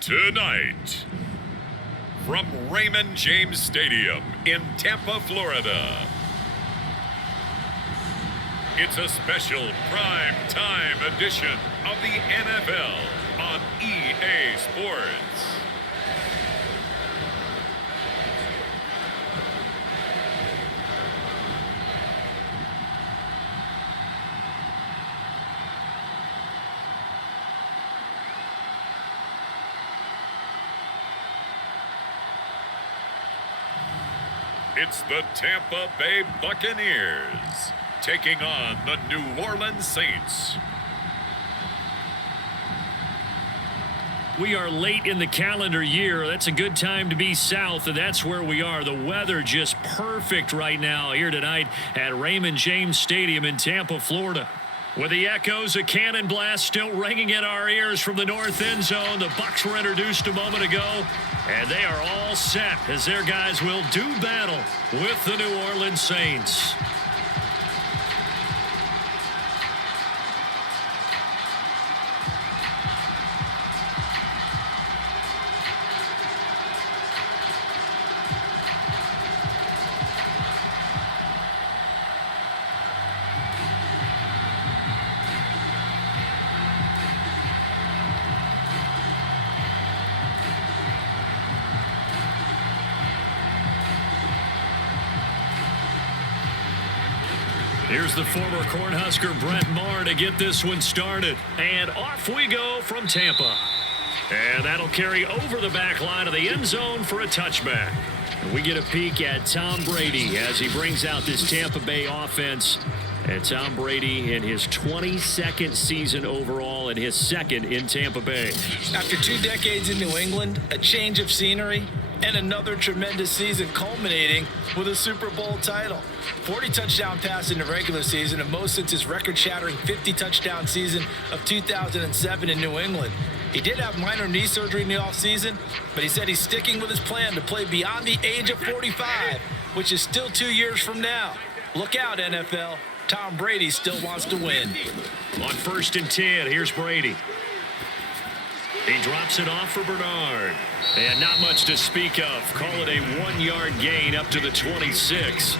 Tonight, from Raymond James Stadium in Tampa, Florida, it's a special prime time edition of the NFL on EA Sports. It's the Tampa Bay Buccaneers taking on the New Orleans Saints. We are late in the calendar year. That's a good time to be south, and that's where we are. The weather just perfect right now here tonight at Raymond James Stadium in Tampa, Florida. With the echoes of cannon blast still ringing in our ears from the north end zone, the Bucs were introduced a moment ago, and they are all set as their guys will do battle with the New Orleans Saints. Here's the former Cornhusker Brett Maher to get this one started. And off we go from Tampa. And that'll carry over the back line of the end zone for a touchback. And we get a peek at Tom Brady as he brings out this Tampa Bay offense. And Tom Brady in his 22nd season overall and his second in Tampa Bay. After 2 decades in New England, a change of scenery, and another tremendous season culminating with a Super Bowl title. 40 touchdown pass in the regular season, and most since his record-shattering 50 touchdown season of 2007 in New England. He did have minor knee surgery in the offseason, but he said he's sticking with his plan to play beyond the age of 45, which is still 2 years from now. Look out, NFL. Tom Brady still wants to win. On 1st and 10, here's Brady. He drops it off for Bernard. And not much to speak of. Call it a 1-yard gain up to the 26.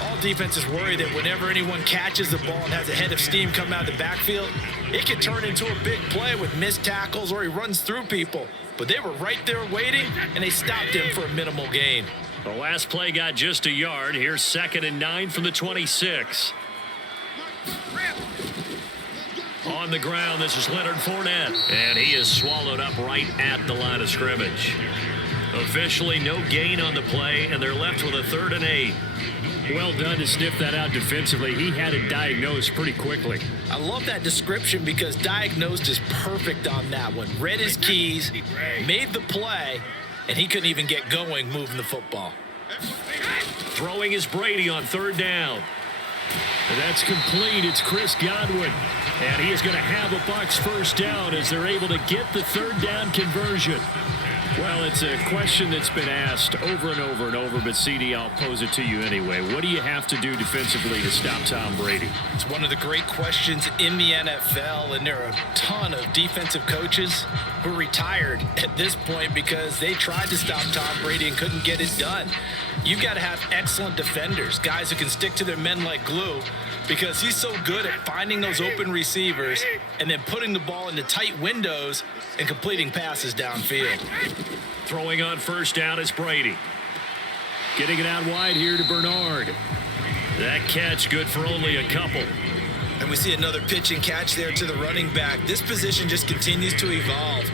All defenses worry that whenever anyone catches the ball and has a head of steam come out of the backfield, it can turn into a big play with missed tackles or he runs through people. But they were right there waiting, and they stopped him for a minimal gain. The last play got just a yard. Here's 2nd and 9 from the 26. On the ground, this is Leonard Fournette, and he is swallowed up right at the line of scrimmage. Officially no gain on the play, and they're left with a 3rd and 8. Well done to sniff that out defensively. He had it diagnosed pretty quickly. I love that description because diagnosed is perfect on that one. Read his keys, made the play, and he couldn't even get going moving the football. Throwing is Brady on 3rd down. And that's complete. It's Chris Godwin. And he is going to have a Bucs first down as they're able to get the 3rd down conversion. Well, it's a question that's been asked over and over and over, but CD, I'll pose it to you anyway. What do you have to do defensively to stop Tom Brady? It's one of the great questions in the NFL, and there are a ton of defensive coaches who are retired at this point because they tried to stop Tom Brady and couldn't get it done. You've got to have excellent defenders, guys who can stick to their men like glue, because he's so good at finding those open receivers and then putting the ball into tight windows and completing passes downfield. Throwing on 1st down is Brady. Getting it out wide here to Bernard. That catch good for only a couple. And we see another pitch and catch there to the running back. This position just continues to evolve.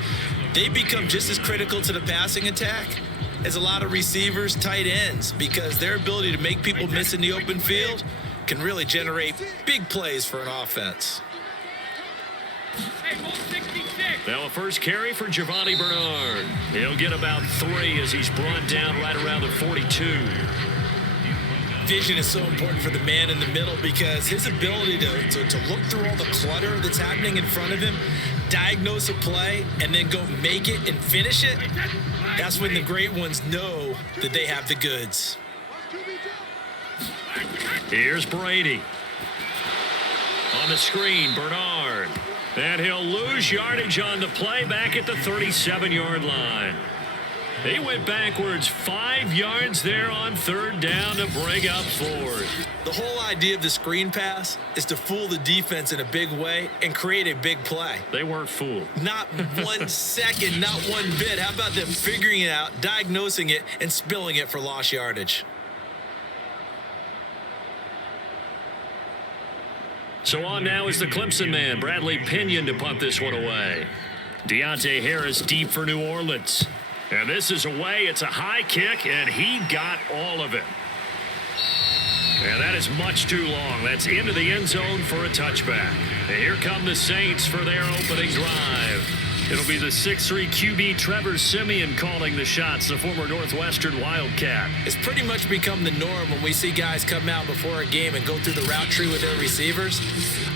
They become just as critical to the passing attack as a lot of receivers, tight ends, because their ability to make people miss in the open field can really generate big plays for an offense. Now a first carry for Giovanni Bernard. He'll get about 3 as he's brought down right around the 42. Vision is so important for the man in the middle because his ability to look through all the clutter that's happening in front of him, diagnose a play, and then go make it and finish it, that's when the great ones know that they have the goods. Here's Brady. On the screen, Bernard. And he'll lose yardage on the play back at the 37-yard line. He went backwards 5 yards there on third down to bring up fourth. The whole idea of the screen pass is to fool the defense in a big way and create a big play. They weren't fooled. Not 1 second, not one bit. How about them figuring it out, diagnosing it, and spilling it for lost yardage? So on now is the Clemson man, Bradley Pinion, to punt this one away. Deontay Harris deep for New Orleans. And this is away. It's a high kick, and he got all of it. And that is much too long. That's into the end zone for a touchback. And here come the Saints for their opening drive. It'll be the 6'3" QB Trevor Siemian calling the shots, the former Northwestern Wildcat. It's pretty much become the norm when we see guys come out before a game and go through the route tree with their receivers.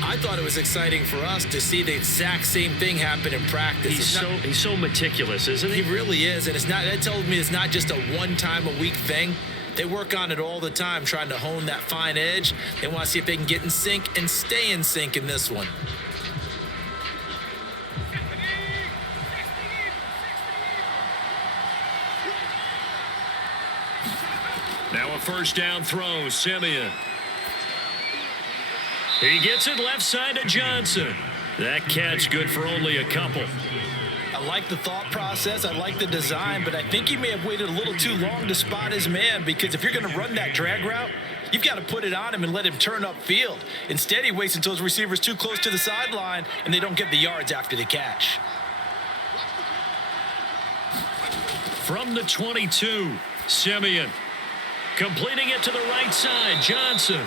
I thought it was exciting for us to see the exact same thing happen in practice. He's so meticulous, isn't he? He really is, and that tells me it's not just a one-time-a-week thing. They work on it all the time, trying to hone that fine edge. They want to see if they can get in sync and stay in sync in this one. Now a first down throw, Siemian. He gets it left side to Johnson. That catch good for only a couple. I like the thought process. I like the design, but I think he may have waited a little too long to spot his man, because if you're going to run that drag route, you've got to put it on him and let him turn upfield. Instead, he waits until his receiver's too close to the sideline and they don't get the yards after the catch. From the 22, Siemian. Completing it to the right side, Johnson.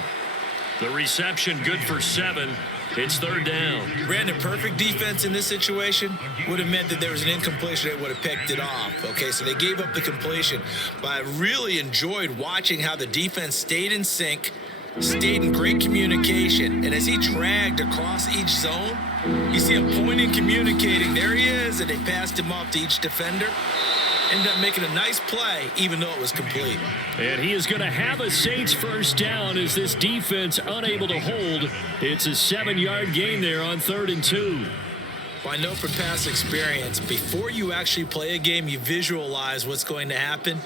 The reception good for 7. It's third down. Brandon, perfect defense in this situation would have meant that there was an incompletion that would have picked it off. Okay, so they gave up the completion. But I really enjoyed watching how the defense stayed in sync, stayed in great communication. And as he dragged across each zone, you see him pointing, communicating. There he is, and they passed him off to each defender. Ended up making a nice play, even though it was complete. And he is going to have a Saints first down as this defense unable to hold. It's a 7-yard gain there on 3rd and 2. Well, I know from past experience, before you actually play a game, you visualize what's going to happen.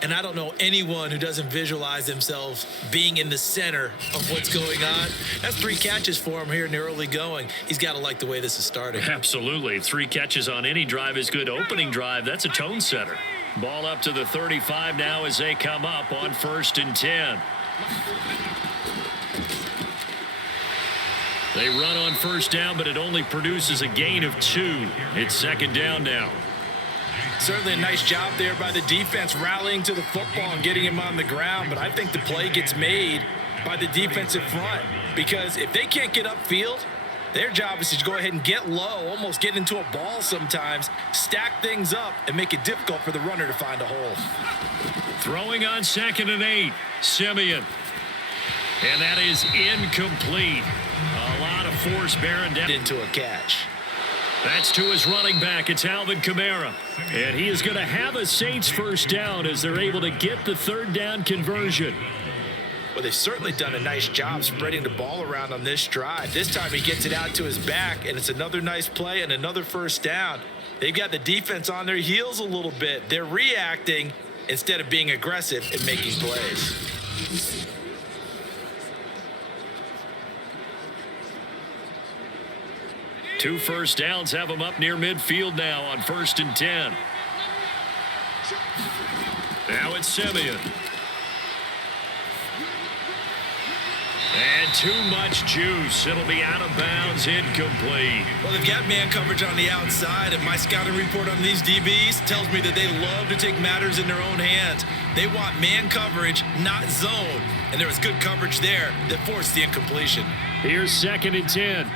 And I don't know anyone who doesn't visualize themselves being in the center of what's going on. That's 3 catches for him here in the early going. He's got to like the way this is starting. Absolutely. 3 catches on any drive is good. Opening drive, that's a tone setter. Ball up to the 35 now as they come up on 1st and 10. They run on first down, but it only produces a gain of 2. It's 2nd down now. Certainly a nice job there by the defense rallying to the football and getting him on the ground, but I think the play gets made by the defensive front, because if they can't get upfield, their job is to go ahead and get low, almost get into a ball sometimes, stack things up, and make it difficult for the runner to find a hole. Throwing on 2nd and 8, Siemian. And that is incomplete. A lot of force bearing down Into a catch. That's to his running back. It's Alvin Kamara. And he is going to have a Saints first down as they're able to get the 3rd down conversion. Well, they've certainly done a nice job spreading the ball around on this drive. This time he gets it out to his back, and it's another nice play and another first down. They've got the defense on their heels a little bit. They're reacting instead of being aggressive and making plays. Two first downs have them up near midfield now on 1st and 10. Now it's Siemian. And too much juice. It'll be out of bounds, incomplete. Well, they've got man coverage on the outside, and my scouting report on these DBs tells me that they love to take matters in their own hands. They want man coverage, not zone. And there was good coverage there that forced the incompletion. Here's 2nd and 10.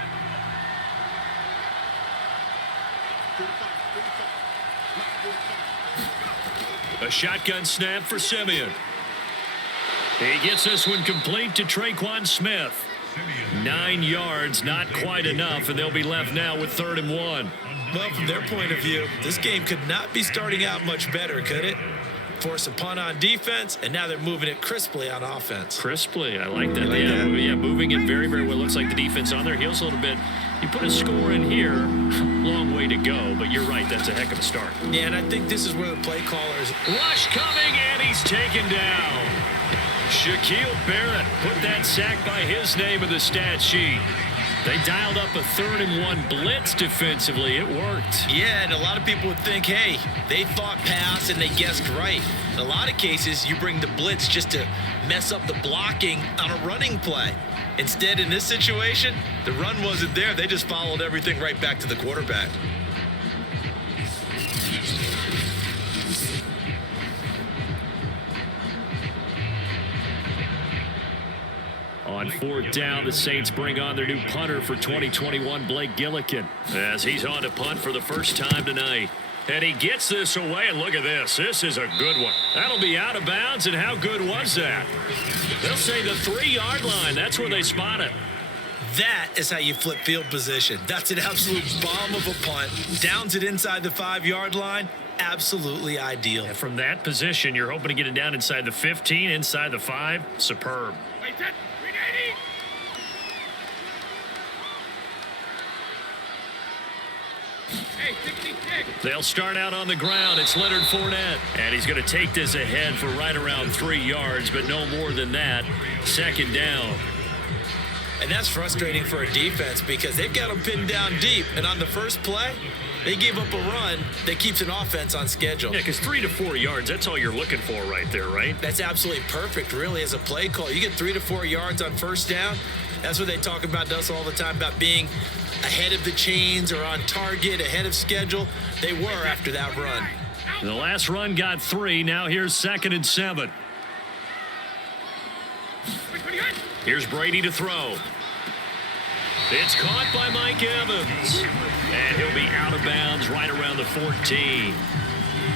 A shotgun snap for Siemian. He gets this one complete to Traquan Smith. 9 yards, not quite enough, and they'll be left now with 3rd and 1. Well, from their point of view, this game could not be starting out much better, could it? Force a punt on defense, and now they're moving it crisply on offense. Crisply, I like that. You like that? Yeah, moving it very, very well. Looks like the defense on their heels a little bit. You put a score in here, long way to go, but you're right, that's a heck of a start. Yeah, and I think this is where the play callers... Rush coming, and he's taken down. Shaquille Barrett put that sack by his name in the stat sheet. They dialed up a 3rd and 1 blitz defensively. It worked. Yeah, and a lot of people would think, hey, they thought pass and they guessed right. In a lot of cases, you bring the blitz just to mess up the blocking on a running play. Instead, in this situation, the run wasn't there. They just followed everything right back to the quarterback. On 4th down, the Saints bring on their new punter for 2021, Blake Gillikin, as he's on to punt for the first time tonight. And he gets this away, and look at this. This is a good one. That'll be out of bounds, and how good was that? They'll say the 3-yard line. That's where they spot it. That is how you flip field position. That's an absolute bomb of a punt. Downs it inside the 5-yard line. Absolutely ideal. And from that position, you're hoping to get it down inside the 15, inside the 5. Superb. They'll start out on the ground. It's Leonard Fournette. And he's going to take this ahead for right around 3 yards, but no more than that. 2nd down. And that's frustrating for a defense because they've got them pinned down deep. And on the first play, they gave up a run that keeps an offense on schedule. Yeah, because 3 to 4 yards, that's all you're looking for right there, right? That's absolutely perfect, really, as a play call. You get 3 to 4 yards on first down. That's what they talk about to us all the time, about being ahead of the chains or on target, ahead of schedule. They were after that run. The last run got 3. Now here's 2nd and 7. Here's Brady to throw. It's caught by Mike Evans. And he'll be out of bounds right around the 14.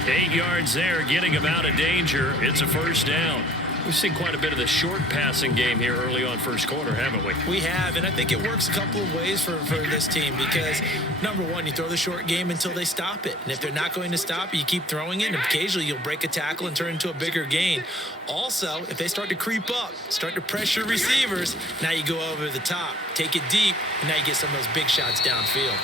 8 yards there, getting him out of danger. It's a 1st down. We've seen quite a bit of the short passing game here early on first quarter, haven't we? We have, and I think it works a couple of ways for this team because, number one, you throw the short game until they stop it. And if they're not going to stop it, you keep throwing it, and occasionally you'll break a tackle and turn into a bigger gain. Also, if they start to creep up, start to pressure receivers, now you go over the top, take it deep, and now you get some of those big shots downfield.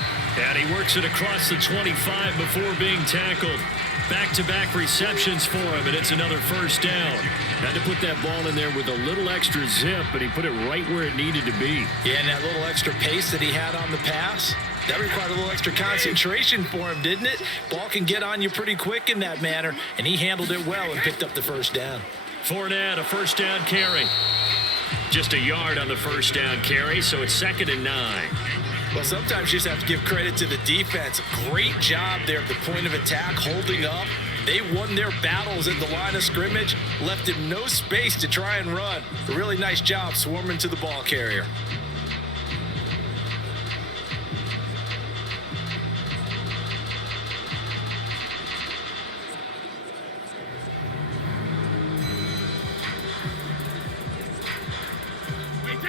And he works it across the 25 before being tackled. Back-to-back receptions for him, and it's another 1st down. Had to put that ball in there with a little extra zip, but he put it right where it needed to be. Yeah, and that little extra pace that he had on the pass, that required a little extra concentration for him, didn't it? Ball can get on you pretty quick in that manner, and he handled it well and picked up the 1st down. Fournette, a 1st down carry. Just a yard on the 1st down carry, so it's 2nd and 9. Well, sometimes you just have to give credit to the defense. Great job there at the point of attack, holding up. They won their battles at the line of scrimmage, left him no space to try and run. A really nice job swarming to the ball carrier.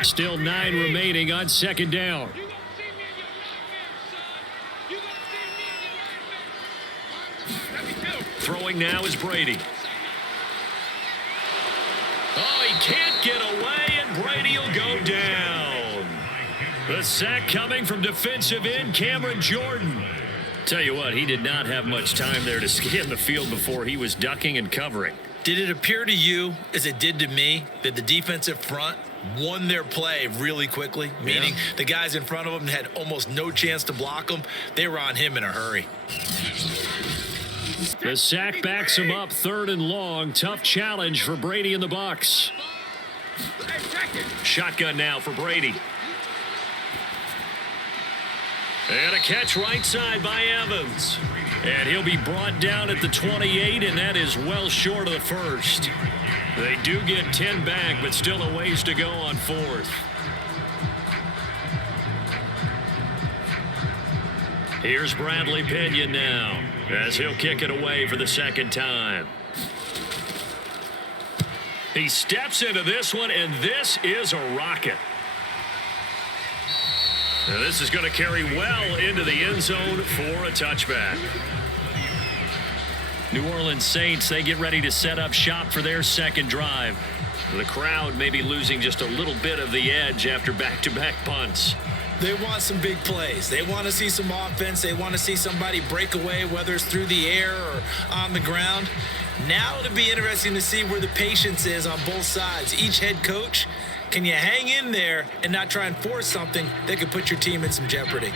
Still 9 remaining on 2nd down. Throwing now is Brady. Oh, he can't get away, and Brady will go down. The sack coming from defensive end Cameron Jordan. Tell you what, he did not have much time there to scan the field before he was ducking and covering. Did it appear to you, as it did to me, that the defensive front won their play really quickly? Meaning the guys in front of them had almost no chance to block them. They were on him in a hurry. The sack backs him up, 3rd and long. Tough challenge for Brady and the Bucs. Shotgun now for Brady. And a catch right side by Evans. And he'll be brought down at the 28, and that is well short of the 1st. They do get 10 back, but still a ways to go on 4th. Here's Bradley Pinion now, as he'll kick it away for the 2nd time. He steps into this one, and this is a rocket. Now this is going to carry well into the end zone for a touchback. New Orleans Saints, they get ready to set up shop for their 2nd drive. The crowd may be losing just a little bit of the edge after back-to-back punts. They want some big plays. They want to see some offense. They want to see somebody break away, whether it's through the air or on the ground. Now it'll be interesting to see where the patience is on both sides. Each head coach, can you hang in there and not try and force something that could put your team in some jeopardy?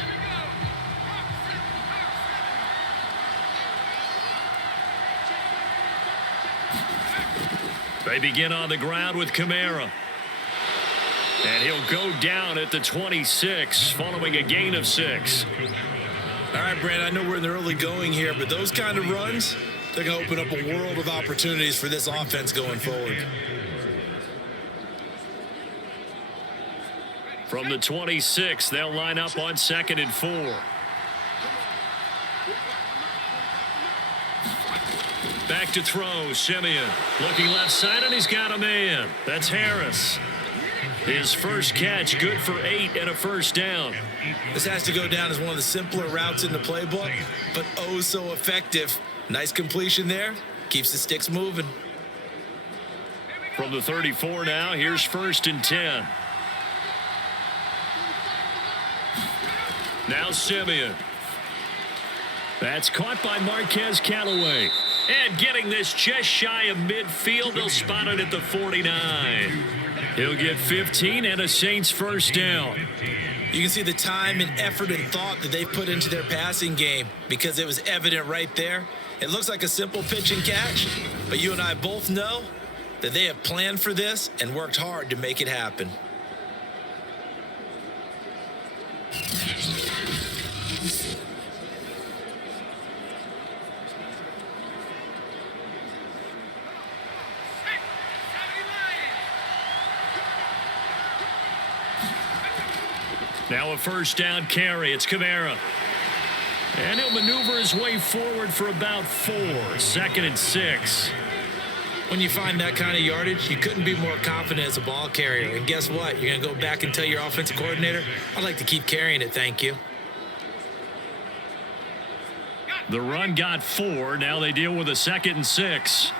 They begin on the ground with Kamara. And he'll go down at the 26 following a gain of 6. All right, Brand, I know we're in the early going here, but those kind of runs, they're going to open up a world of opportunities for this offense going forward. From the 26, they'll line up on 2nd and 4. Back to throw, Simeon. Looking left side, and he's got a man. That's Harris. His first catch, good for 8 and a first down. This has to go down as one of the simpler routes in the playbook, but oh so effective. Nice completion there. Keeps the sticks moving. From the 34 now, here's 1st and 10. Now Simeon. That's caught by Marquez Callaway. And getting this just shy of midfield, they'll spot it at the 49. He'll get 15 and a Saints first down. You can see the time and effort and thought that they've put into their passing game because it was evident right there. It looks like a simple pitch and catch, but you and I both know that they have planned for this and worked hard to make it happen. Now a first down carry. It's Kamara. And he'll maneuver his way forward for about 4. 2nd and 6. When you find that kind of yardage, you couldn't be more confident as a ball carrier. And guess what? You're going to go back and tell your offensive coordinator, I'd like to keep carrying it, thank you. The run got 4. Now they deal with a 2nd and 6.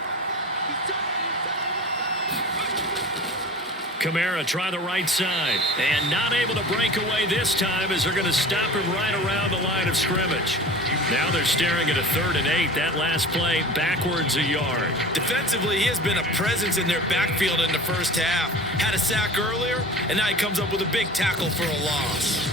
Kamara try the right side. And not able to break away this time as they're going to stop him right around the line of scrimmage. Now they're staring at a 3rd and 8. That last play backwards a yard. Defensively, he has been a presence in their backfield in the first half. Had a sack earlier, and now he comes up with a big tackle for a loss.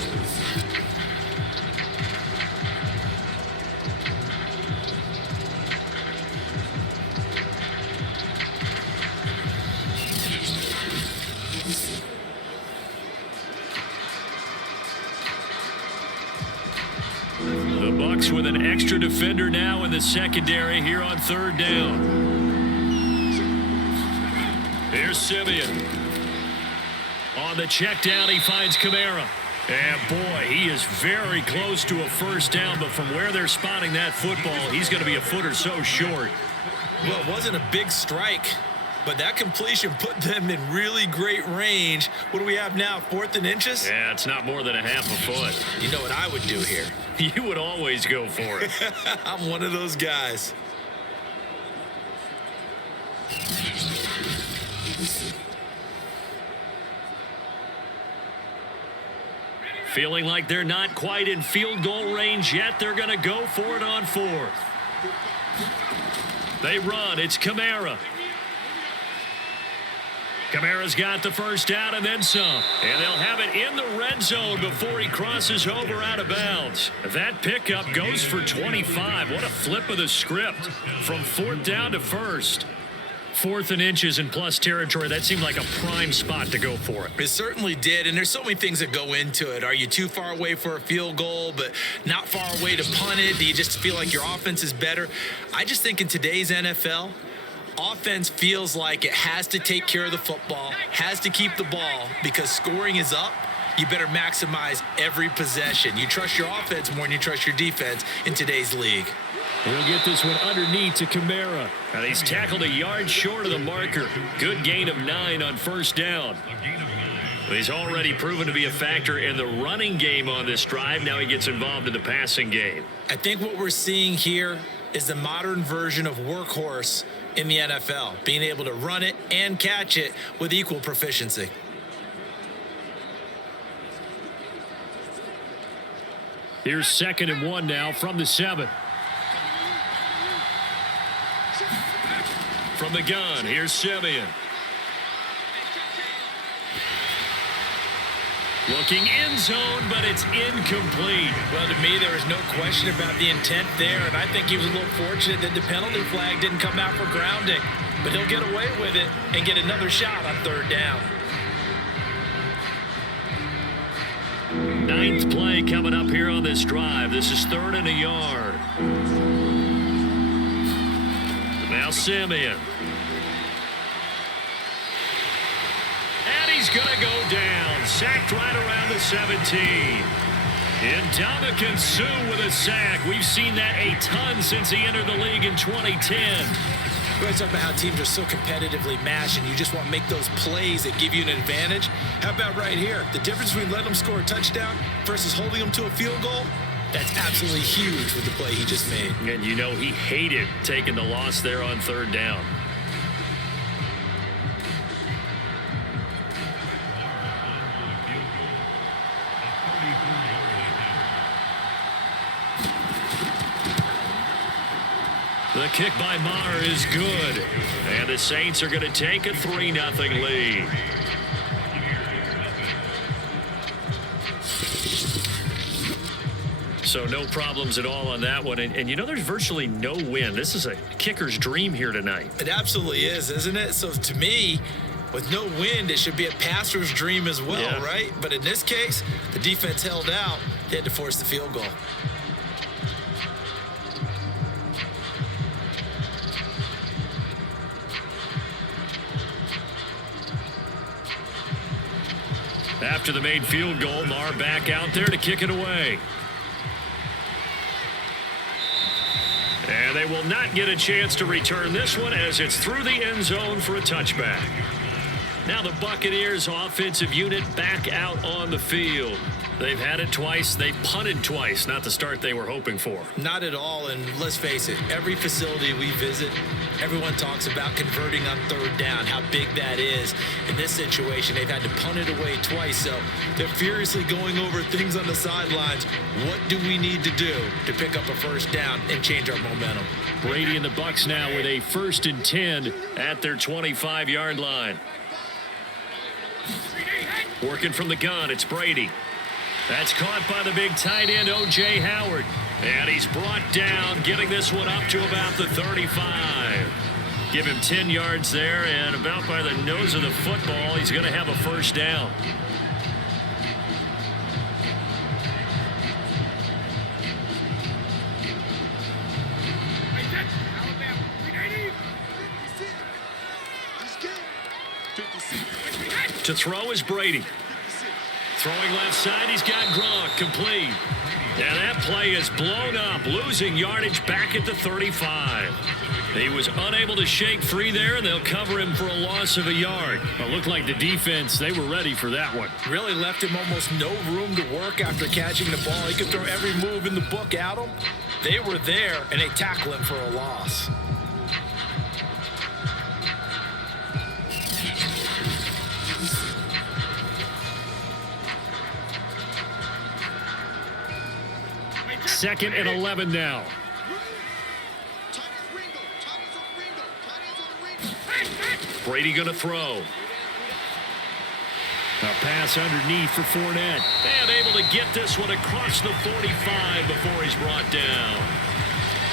The Bucs with an extra defender now in the secondary here on 3rd down. Here's Simeon. On the check down, he finds Kamara. And boy, he is very close to a first down, but from where they're spotting that football, he's going to be a foot or so short. Well, it wasn't a big strike, but that completion put them in really great range. What do we have now, 4th and inches? Yeah, it's not more than a half a foot. You know what I would do here? You would always go for it. I'm one of those guys. Feeling like they're not quite in field goal range yet. They're going to go for it on 4th. They run. It's Kamara. Kamara's got the first down and then some. And they'll have it in the red zone before he crosses over out of bounds. That pickup goes for 25. What a flip of the script from 4th down to 1st. 4th and inches in plus territory. That seemed like a prime spot to go for it. It certainly did, and there's so many things that go into it. Are you too far away for a field goal, but not far away to punt it? Do you just feel like your offense is better? I just think in today's NFL, offense feels like it has to take care of the football, has to keep the ball, because scoring is up. You better maximize every possession. You trust your offense more than you trust your defense in today's league. He'll get this one underneath to Kamara. And he's tackled a yard short of the marker. Good gain of 9 on first down. He's already proven to be a factor in the running game on this drive. Now he gets involved in the passing game. I think what we're seeing here is the modern version of workhorse in the NFL, being able to run it and catch it with equal proficiency. Here's 2nd and 1 now from the 7. From the gun, here's Simeon. Looking end zone, but it's incomplete. Well, to me, there is no question about the intent there, and I think he was a little fortunate that the penalty flag didn't come out for grounding. But he'll get away with it and get another shot on 3rd down. 9th play coming up here on this drive. This is 3rd and a yard. Now Simeon. And he's going to go down. Sacked right around the 17. Ndamukong Suh with a sack. We've seen that a ton since he entered the league in 2010. We're talking about how teams are so competitively matched and you just want to make those plays that give you an advantage. How about right here? The difference between letting them score a touchdown versus holding them to a field goal, that's absolutely huge with the play he just made. And you know he hated taking the loss there on 3rd down. The kick by Maher is good. And the Saints are going to take a 3-0 lead. So no problems at all on that one. And you know there's virtually no wind. This is a kicker's dream here tonight. It absolutely is, isn't it? So to me, with no wind, it should be a passer's dream as well, right? But in this case, the defense held out. They had to force the field goal. After the made field goal, Maher back out there to kick it away. And they will not get a chance to return this one as it's through the end zone for a touchback. Now the Buccaneers offensive unit back out on the field. They've had it twice. They've punted twice. Not the start they were hoping for. Not at all. And let's face it, every facility we visit, everyone talks about converting on 3rd down, how big that is. In this situation, they've had to punt it away twice. So they're furiously going over things on the sidelines. What do we need to do to pick up a 1st down and change our momentum? Brady and the Bucs now with a 1st and 10 at their 25-yard line. Working from the gun, it's Brady. That's caught by the big tight end, O.J. Howard. And he's brought down, getting this one up to about the 35. Give him 10 yards there, and about by the nose of the football, he's going to have a 1st down. To throw is Brady. Throwing left side, he's got Gronk, complete. And that play is blown up, losing yardage back at the 35. He was unable to shake free there, and they'll cover him for a loss of a yard. It looked like the defense, they were ready for that one. Really left him almost no room to work after catching the ball. He could throw every move in the book at him. They were there, and they tackle him for a loss. Second and 11 now. Brady going to throw. A pass underneath for Fournette. And able to get this one across the 45 before he's brought down.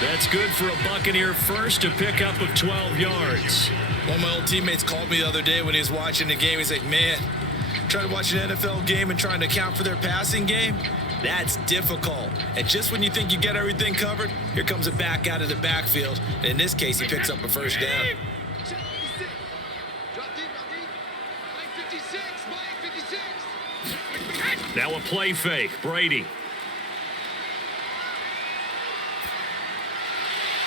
That's good for a Buccaneer first, to pick up of 12 yards. One of my old teammates called me the other day when he was watching the game. He's like, man, trying to watch an NFL game and trying to account for their passing game, that's difficult. And just when you think you get everything covered, here comes a back out of the backfield. And in this case, he picks up a 1st down. Now a play fake. Brady.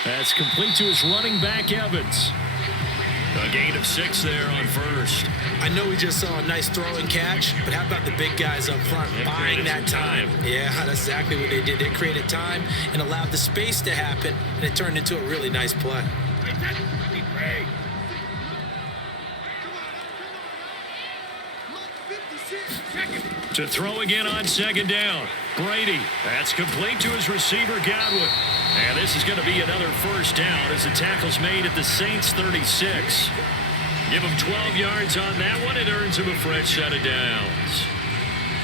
That's complete to his running back, Evans. A gain of 6 there on 1st. I know we just saw a nice throw and catch, but how about the big guys up front buying that time? Yeah, that's exactly what they did. They created time and allowed the space to happen, and it turned into a really nice play. To throw again on second down. Brady. That's complete to his receiver, Godwin. And this is going to be another first down as the tackle's made at the Saints' 36. Give him 12 yards on that one. It earns him a fresh set of downs.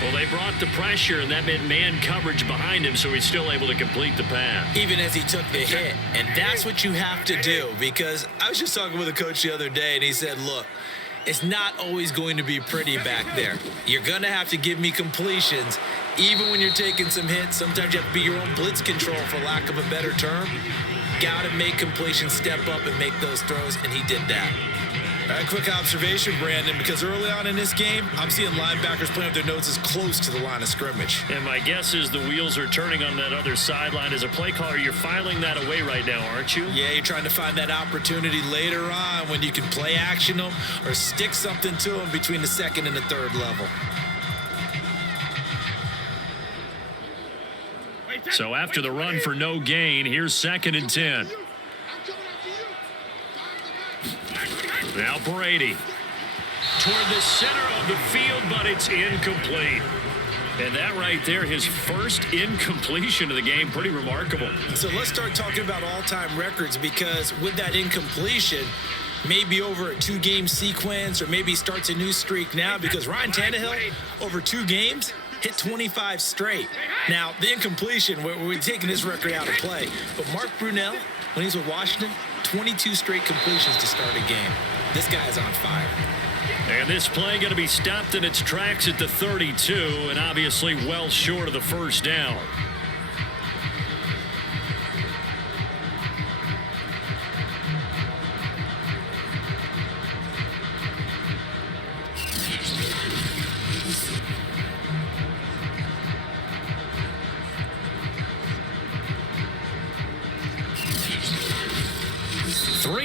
Well, they brought the pressure, and that meant man coverage behind him, so he's still able to complete the pass. Even as he took the hit. And that's what you have to do, because I was just talking with a coach the other day, and he said, look, it's not always going to be pretty back there. You're going to have to give me completions, even when you're taking some hits. Sometimes you have to be your own blitz control, for lack of a better term. Got to make completions, step up, and make those throws, and he did that. A quick observation, Brandon, because early on in this game, I'm seeing linebackers playing with their noses close to the line of scrimmage. And my guess is the wheels are turning on that other sideline. As a play caller, you're filing that away right now, aren't you? Yeah, you're trying to find that opportunity later on when you can play action them or stick something to them between the second and the third level. So after the run for no gain, here's 2nd and 10. Now Brady toward the center of the field, but it's incomplete. And that right there, his first incompletion of the game, pretty remarkable. So let's start talking about all-time records, because with that incompletion, maybe over a 2-game sequence, or maybe starts a new streak now, because Ryan Tannehill, over 2 games, hit 25 straight. Now, the incompletion, we're taking his record out of play. But Mark Brunell, when he's with Washington, 22 straight completions to start a game. This guy's on fire. And this play going to be stopped in its tracks at the 32, and obviously well short of the first down.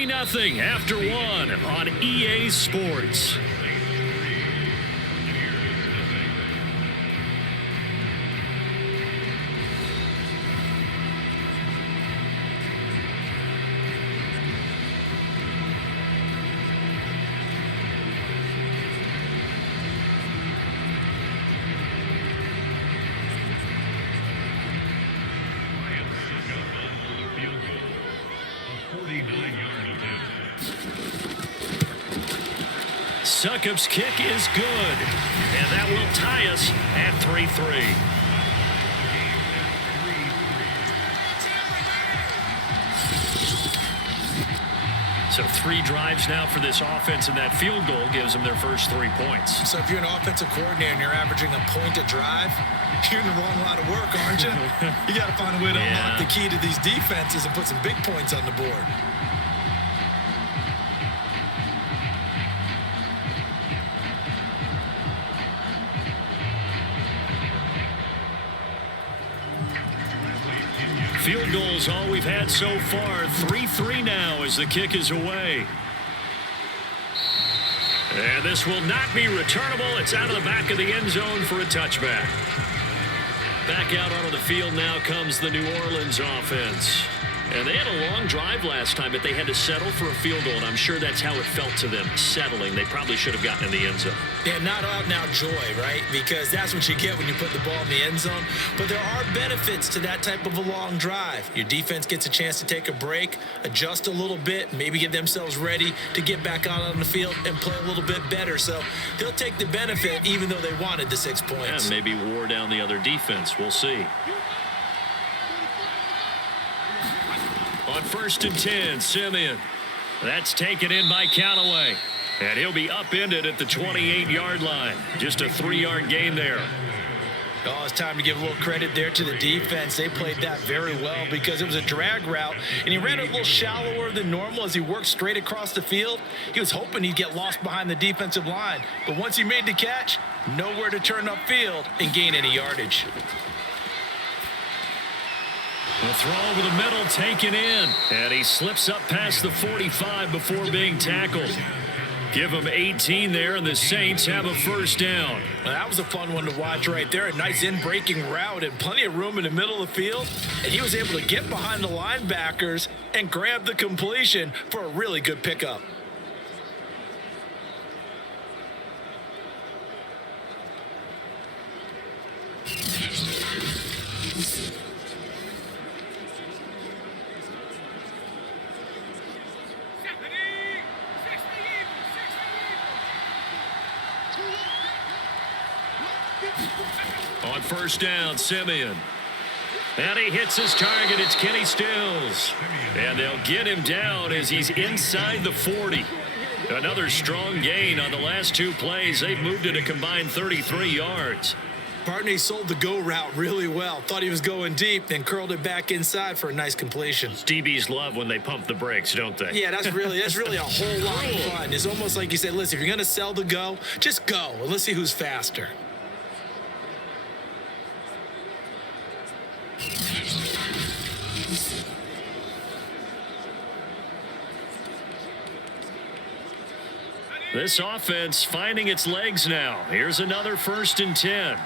Nothing after 1 on EA Sports. Succop's kick is good, and that will tie us at 3-3. So 3 drives now for this offense, and that field goal gives them their first 3 points. So if you're an offensive coordinator and you're averaging a point a drive, you're in the wrong line of work, aren't you? You got to find a way to unlock the key to these defenses and put some big points on the board. Field goals all we've had so far. 3-3 now as the kick is away. And this will not be returnable. It's out of the back of the end zone for a touchback. Back out onto the field now comes the New Orleans offense. And they had a long drive last time, but they had to settle for a field goal, and I'm sure that's how it felt to them, settling. They probably should have gotten in the end zone. Yeah, not out now joy, right? Because that's what you get when you put the ball in the end zone. But there are benefits to that type of a long drive. Your defense gets a chance to take a break, adjust a little bit, maybe get themselves ready to get back out on the field and play a little bit better. So they'll take the benefit even though they wanted the 6 points. And maybe wore down the other defense. We'll see. On 1st and 10, Simeon. That's taken in by Callaway. And he'll be upended at the 28-yard line. Just a 3-yard gain there. Oh, it's time to give a little credit there to the defense. They played that very well because it was a drag route, and he ran it a little shallower than normal as he worked straight across the field. He was hoping he'd get lost behind the defensive line. But once he made the catch, nowhere to turn upfield and gain any yardage. The throw over the middle taken in, and he slips up past the 45 before being tackled. Give him 18 there, and the Saints have a first down. Well, that was a fun one to watch right there. A nice in-breaking route and plenty of room in the middle of the field. And he was able to get behind the linebackers and grab the completion for a really good pickup. first down, Simeon. And he hits his target. It's Kenny Stills. And they'll get him down as he's inside the 40. Another strong gain on the last two plays. They've moved it a combined 33 yards. Bartney sold the go route really well. Thought he was going deep, then curled it back inside for a nice completion. DBs love when they pump the brakes, don't they? Yeah, that's really a whole lot of fun. It's almost like you said, listen, if you're going to sell the go, just go. And let's see who's faster. This offense finding its legs now. Here's another 1st and 10.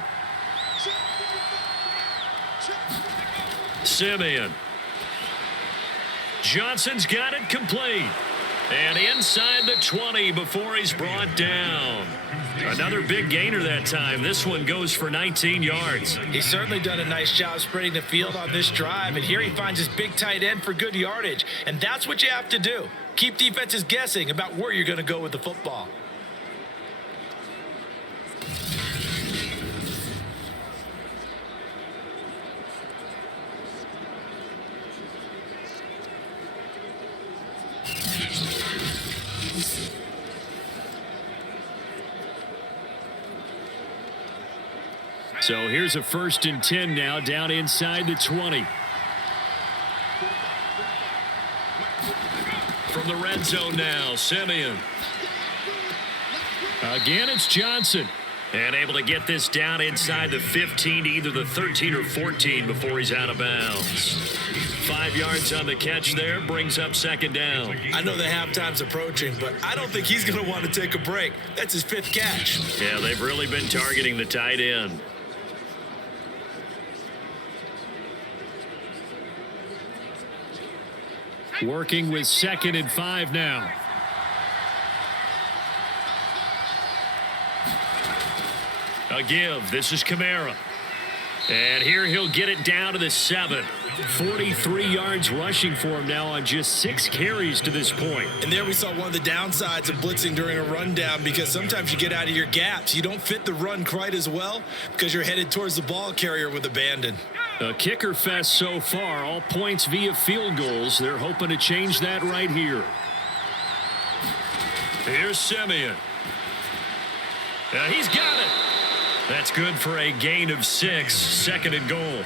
Simeon. Johnson's got it complete. And inside the 20 before he's brought down. Another big gainer that time. This one goes for 19 yards. He's certainly done a nice job spreading the field on this drive. And here he finds his big tight end for good yardage. And that's what you have to do. Keep defenses guessing about where you're going to go with the football. So here's a 1st and 10 now, down inside the 20. From the red zone now, Simeon. Again, it's Johnson. And able to get this down inside the 15, either the 13 or 14 before he's out of bounds. 5 yards on the catch there, brings up 2nd down. I know the halftime's approaching, but I don't think he's going to want to take a break. That's his 5th catch. Yeah, they've really been targeting the tight end. Working with 2nd and 5 now. A give. This is Kamara. And here he'll get it down to the 7. 43 yards rushing for him now on just 6 carries to this point. And there we saw one of the downsides of blitzing during a rundown, because sometimes you get out of your gaps. You don't fit the run quite as well because you're headed towards the ball carrier with abandon. A kicker fest so far, all points via field goals. They're hoping to change that right here. Here's Simeon. He's got it. That's good for a gain of 6, 2nd and goal.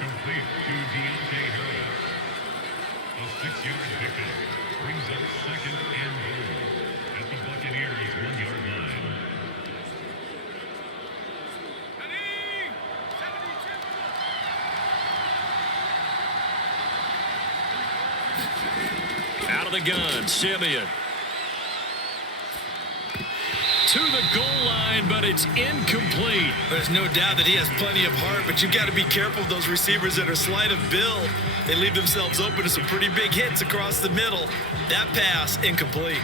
Out of the gun, Simeon. To the goal line, but it's incomplete. There's no doubt that he has plenty of heart, but you've got to be careful of those receivers that are slight of build. They leave themselves open to some pretty big hits across the middle. That pass, incomplete.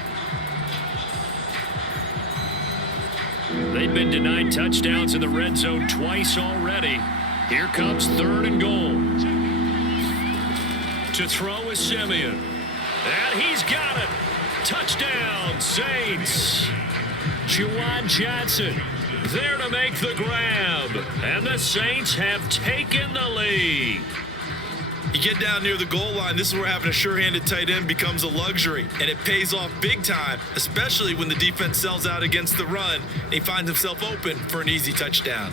They've been denied touchdowns in the red zone twice already. Here comes 3rd and goal. To throw is Simeon. And he's got it. Touchdown, Saints. Juwan Johnson there to make the grab. And the Saints have taken the lead. You get down near the goal line, this is where having a sure-handed tight end becomes a luxury. And it pays off big time, especially when the defense sells out against the run and he finds himself open for an easy touchdown.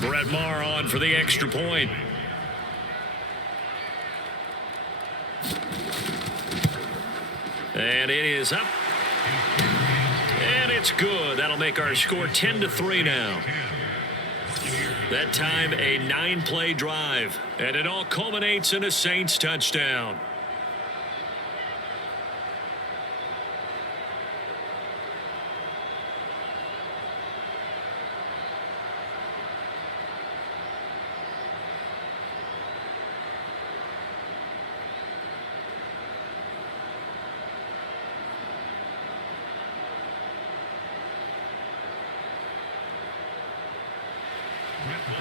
Brett Maher on for the extra point. And it is up. And it's good. That'll make our score 10-3 now. That time a 9-play drive. And it all culminates in a Saints touchdown.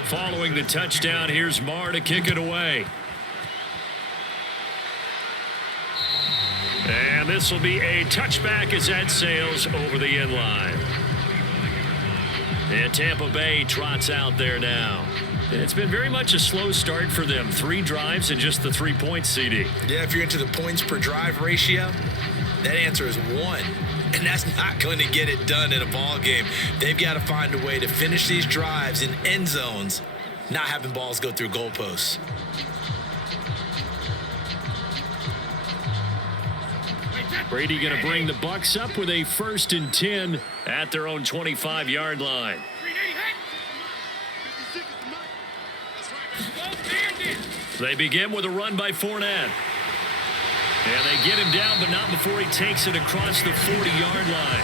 Following the touchdown, here's Maher to kick it away. And this will be a touchback as that sails over the end line. And Tampa Bay trots out there now. It's been very much a slow start for them. 3 drives and just the 3 points, CD. Yeah, if you're into the points per drive ratio, that answer is 1. And that's not going to get it done in a ball game. They've got to find a way to finish these drives in end zones, not having balls go through goalposts. Brady going to bring the Bucs up with a 1st and 10 at their own 25-yard line. They begin with a run by Fournette. And they get him down, but not before he takes it across the 40-yard line.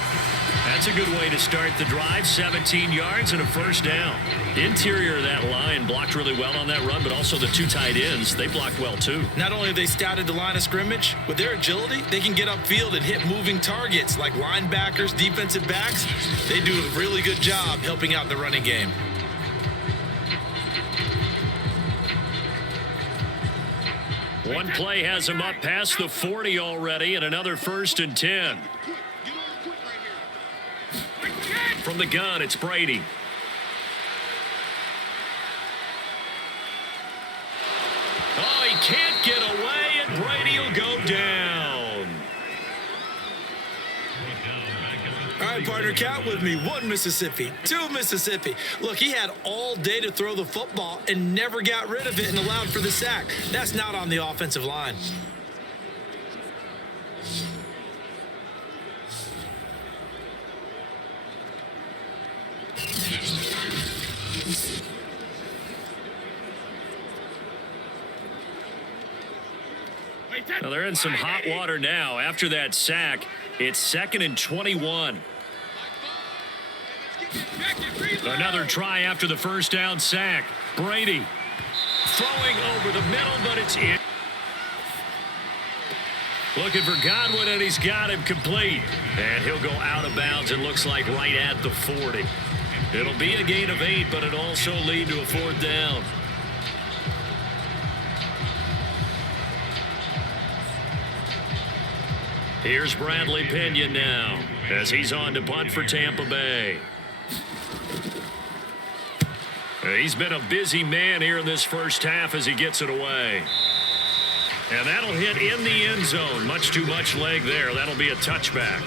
That's a good way to start the drive. 17 yards and a 1st down. Interior of that line blocked really well on that run, but also the 2 tight ends, they blocked well too. Not only have they scouted the line of scrimmage, with their agility, they can get upfield and hit moving targets like linebackers, defensive backs. They do a really good job helping out in the running game. One play has him up past the 40 already, and another 1st and 10. From the gun, it's Brady. Oh, he can't get away, and Brady will go down. All right, partner, count with me. 1 Mississippi, 2 Mississippi. Look, he had all day to throw the football and never got rid of it and allowed for the sack. That's not on the offensive line. Now they're in some hot water now. After that sack, it's 2nd and 21. Another try after the 1st down sack. Brady throwing over the middle, but it's in. Looking for Godwin, and he's got him complete. And he'll go out of bounds, it looks like right at the 40. It'll be a gain of 8, but it'll also lead to a 4th down. Here's Bradley Pinion now as he's on to punt for Tampa Bay. He's been a busy man here in this 1st half as he gets it away. And that'll hit in the end zone. Much too much leg there. That'll be a touchback.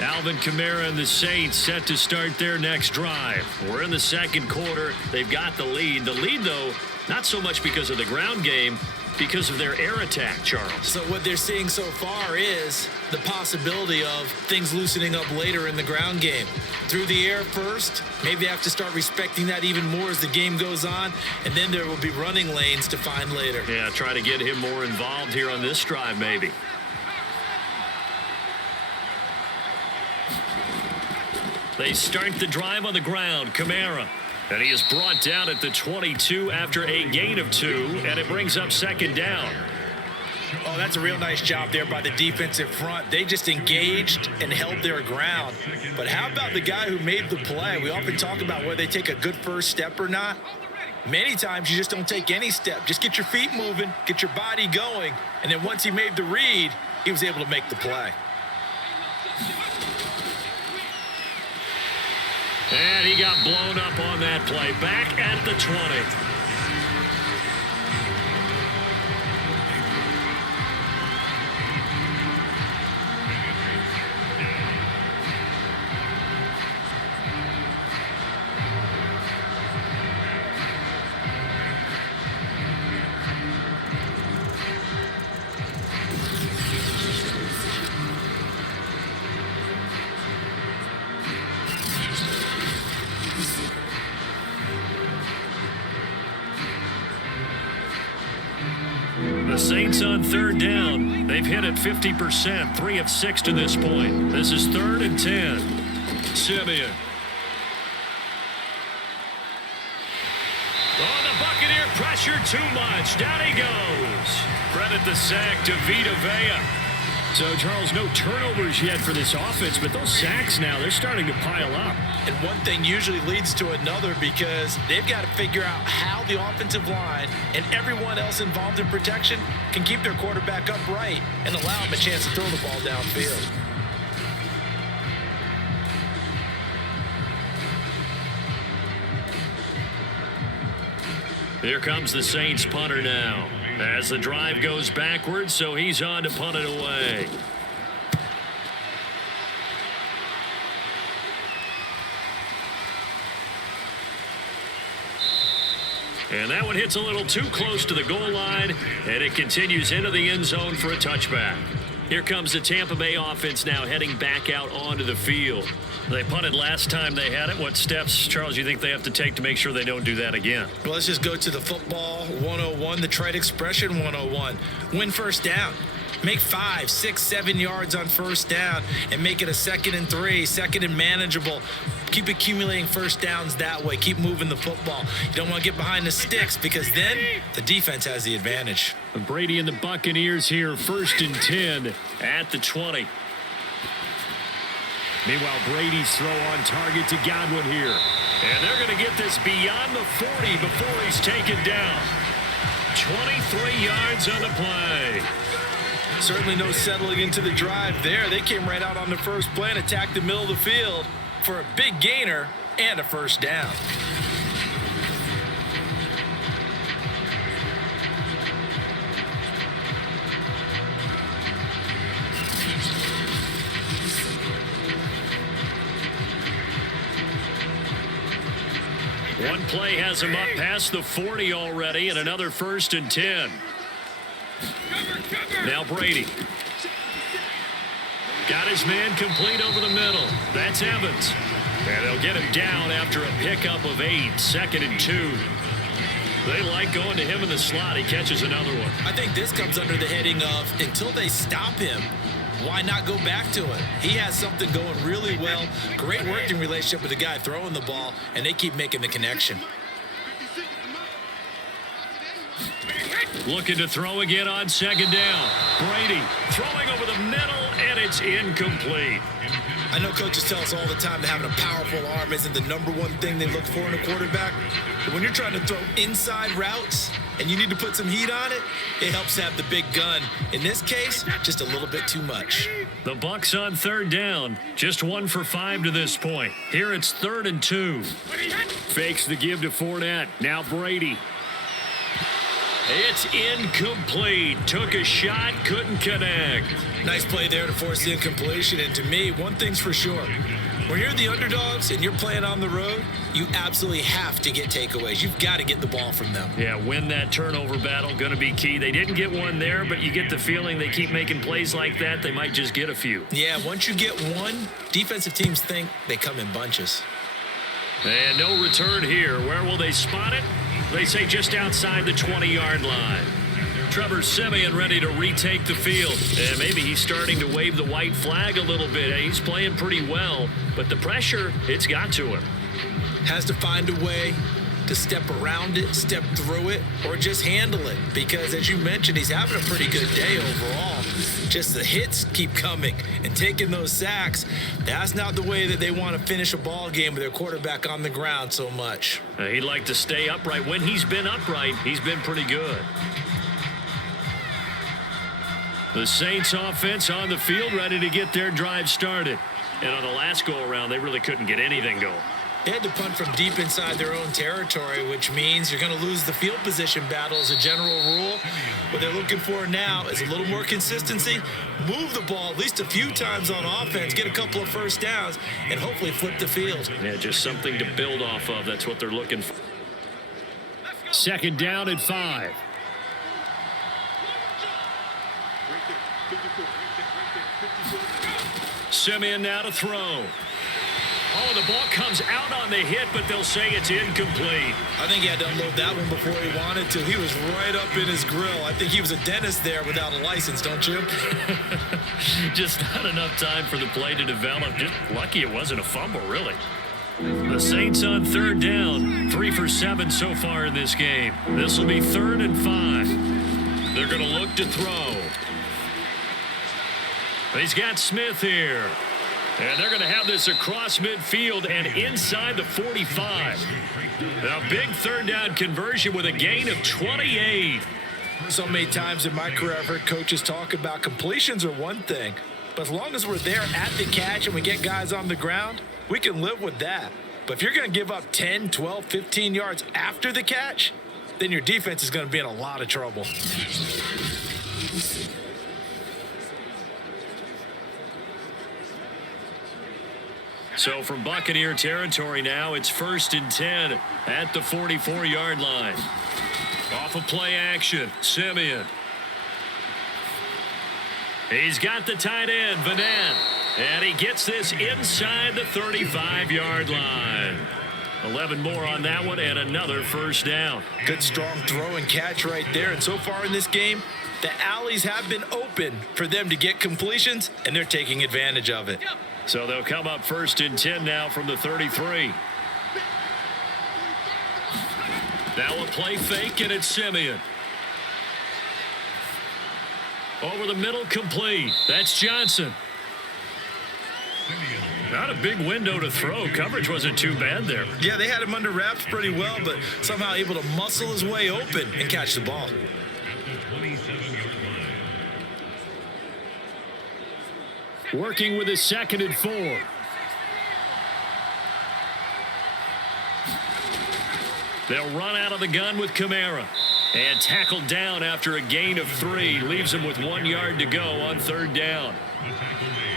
Alvin Kamara and the Saints set to start their next drive. We're in the 2nd quarter. They've got the lead. The lead, though, not so much because of the ground game, because of their air attack, Charles. So what they're seeing so far is the possibility of things loosening up later in the ground game. Through the air first, maybe they have to start respecting that even more as the game goes on, and then there will be running lanes to find later. Yeah, try to get him more involved here on this drive, maybe. They start the drive on the ground. Kamara. And he is brought down at the 22 after a gain of 2, and it brings up 2nd down. Oh, that's a real nice job there by the defensive front. They just engaged and held their ground. But how about the guy who made the play? We often talk about whether they take a good 1st step or not. Many times you just don't take any step. Just get your feet moving, get your body going, and then once he made the read, he was able to make the play. And he got blown up on that play. Back at the 20. The Saints on 3rd down. They've hit it 50%, 3 of 6 to this point. This is 3rd and 10. Simeon. Oh, the Buccaneer pressure too much. Down he goes. Credit the sack to Vita Vea. So, Charles, no turnovers yet for this offense, but those sacks now, they're starting to pile up. And one thing usually leads to another because they've got to figure out how the offensive line and everyone else involved in protection can keep their quarterback upright and allow him a chance to throw the ball downfield. Here comes the Saints punter now. As the drive goes backwards, so he's on to punt it away. And that one hits a little too close to the goal line, and it continues into the end zone for a touchback. Here comes the Tampa Bay offense now heading back out onto the field. They punted last time they had it. What steps, Charles, you think they have to take to make sure they don't do that again? Well, let's just go to the football 101, the trite expression 101. Win first down. Make 5, 6, 7 yards on first down and make it a 2nd and 3, 2nd and manageable. Keep accumulating first downs that way. Keep moving the football. You don't want to get behind the sticks because then the defense has the advantage. Brady and the Buccaneers here, 1st and 10 at the 20. Meanwhile, Brady's throw on target to Godwin here. And they're going to get this beyond the 40 before he's taken down. 23 yards on the play. Certainly no settling into the drive there. They came right out on the first play and attacked the middle of the field for a big gainer and a first down. One play has him up past the 40 already, and another 1st and 10. Now Brady. Got his man complete over the middle. That's Evans. And they'll get him down after a pickup of 8, 2nd and 2. They like going to him in the slot. He catches another one. I think this comes under the heading of until they stop him, why not go back to it? He has something going really well. Great working relationship with the guy throwing the ball, and they keep making the connection. Looking to throw again on 2nd down. Brady throwing over the middle, and it's incomplete. I know coaches tell us all the time that having a powerful arm isn't the #1 thing they look for in a quarterback. But when you're trying to throw inside routes and you need to put some heat on it, it helps have the big gun. In this case, just a little bit too much. The Bucs on 3rd down. Just 1 for 5 to this point. Here it's 3rd and 2. Fakes the give to Fournette. Now Brady. It's incomplete. Took a shot, couldn't connect. Nice play there to force the incompletion. And to me, one thing's for sure. When you're the underdogs and you're playing on the road, you absolutely have to get takeaways. You've got to get the ball from them. Yeah, win that turnover battle. Going to be key. They didn't get one there, but you get the feeling they keep making plays like that. They might just get a few. Yeah, once you get one, defensive teams think they come in bunches. And no return here. Where will they spot it? They say just outside the 20-yard line. Trevor Siemian ready to retake the field. And maybe he's starting to wave the white flag a little bit. He's playing pretty well, but the pressure, it's got to him. Has to find a way to step around it, step through it, or just handle it. Because as you mentioned, he's having a pretty good day overall. Just the hits keep coming and taking those sacks. That's not the way that they want to finish a ball game with their quarterback on the ground so much. He'd like to stay upright. When he's been upright, he's been pretty good. The Saints offense on the field ready to get their drive started. And on the last go-around, they really couldn't get anything going. They had to punt from deep inside their own territory, which means you're going to lose the field position battle as a general rule. What they're looking for now is a little more consistency, move the ball at least a few times on offense, get a couple of first downs, and hopefully flip the field. Yeah, just something to build off of. That's what they're looking for. 2nd down at 5. Siemian now to throw. Oh, the ball comes out on the hit, but they'll say it's incomplete. I think he had to unload that one before he wanted to. He was right up in his grill. I think he was a dentist there without a license, don't you? Just not enough time for the play to develop. Just lucky it wasn't a fumble, really. The Saints on 3rd down. 3 for 7 so far in this game. This will be 3rd and 5. They're going to look to throw. He's got Smith here. And they're going to have this across midfield and inside the 45. A big third down conversion with a gain of 28. So many times in my career, I've heard coaches talk about completions are one thing. But as long as we're there at the catch and we get guys on the ground, we can live with that. But if you're going to give up 10, 12, 15 yards after the catch, then your defense is going to be in a lot of trouble. So from Buccaneer territory now, it's 1st and 10 at the 44-yard line. Off of play action, Simeon. He's got the tight end, Vanette. And he gets this inside the 35-yard line. 11 more on that one and another first down. Good strong throw and catch right there. And so far in this game, the alleys have been open for them to get completions, and they're taking advantage of it. So they'll come up 1st and 10 now from the 33. Now a play fake, and it's Simeon. Over the middle, complete. That's Johnson. Not a big window to throw. Coverage wasn't too bad there. Yeah, they had him under wraps pretty well, but somehow able to muscle his way open and catch the ball. Working with his 2nd and 4. They'll run out of the gun with Kamara. And tackled down after a gain of 3. Leaves him with 1 yard to go on 3rd down.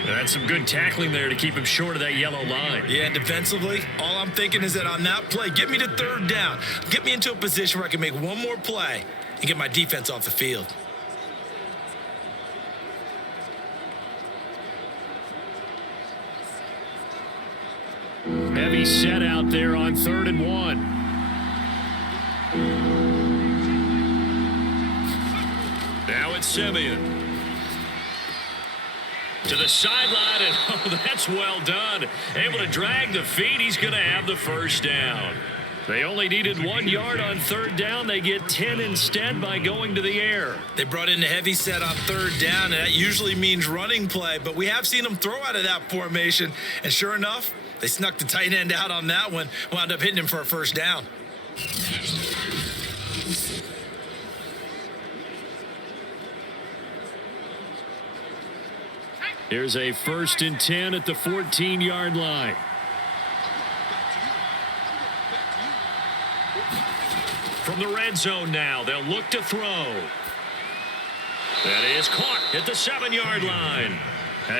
That's some good tackling there to keep him short of that yellow line. Yeah, and defensively, all I'm thinking is that on that play, get me to 3rd down. Get me into a position where I can make one more play and get my defense off the field. Heavy set out there on 3rd and 1. Now it's Simeon. To the sideline, and oh, that's well done. Able to drag the feet. He's going to have the first down. They only needed 1 yard on 3rd down. They get 10 instead by going to the air. They brought in a heavy set on 3rd down, and that usually means running play. But we have seen them throw out of that formation. And sure enough, they snuck the tight end out on that one. Wound up hitting him for a first down. Here's a 1st and 10 at the 14-yard line. From the red zone now, they'll look to throw. That is caught at the 7-yard line.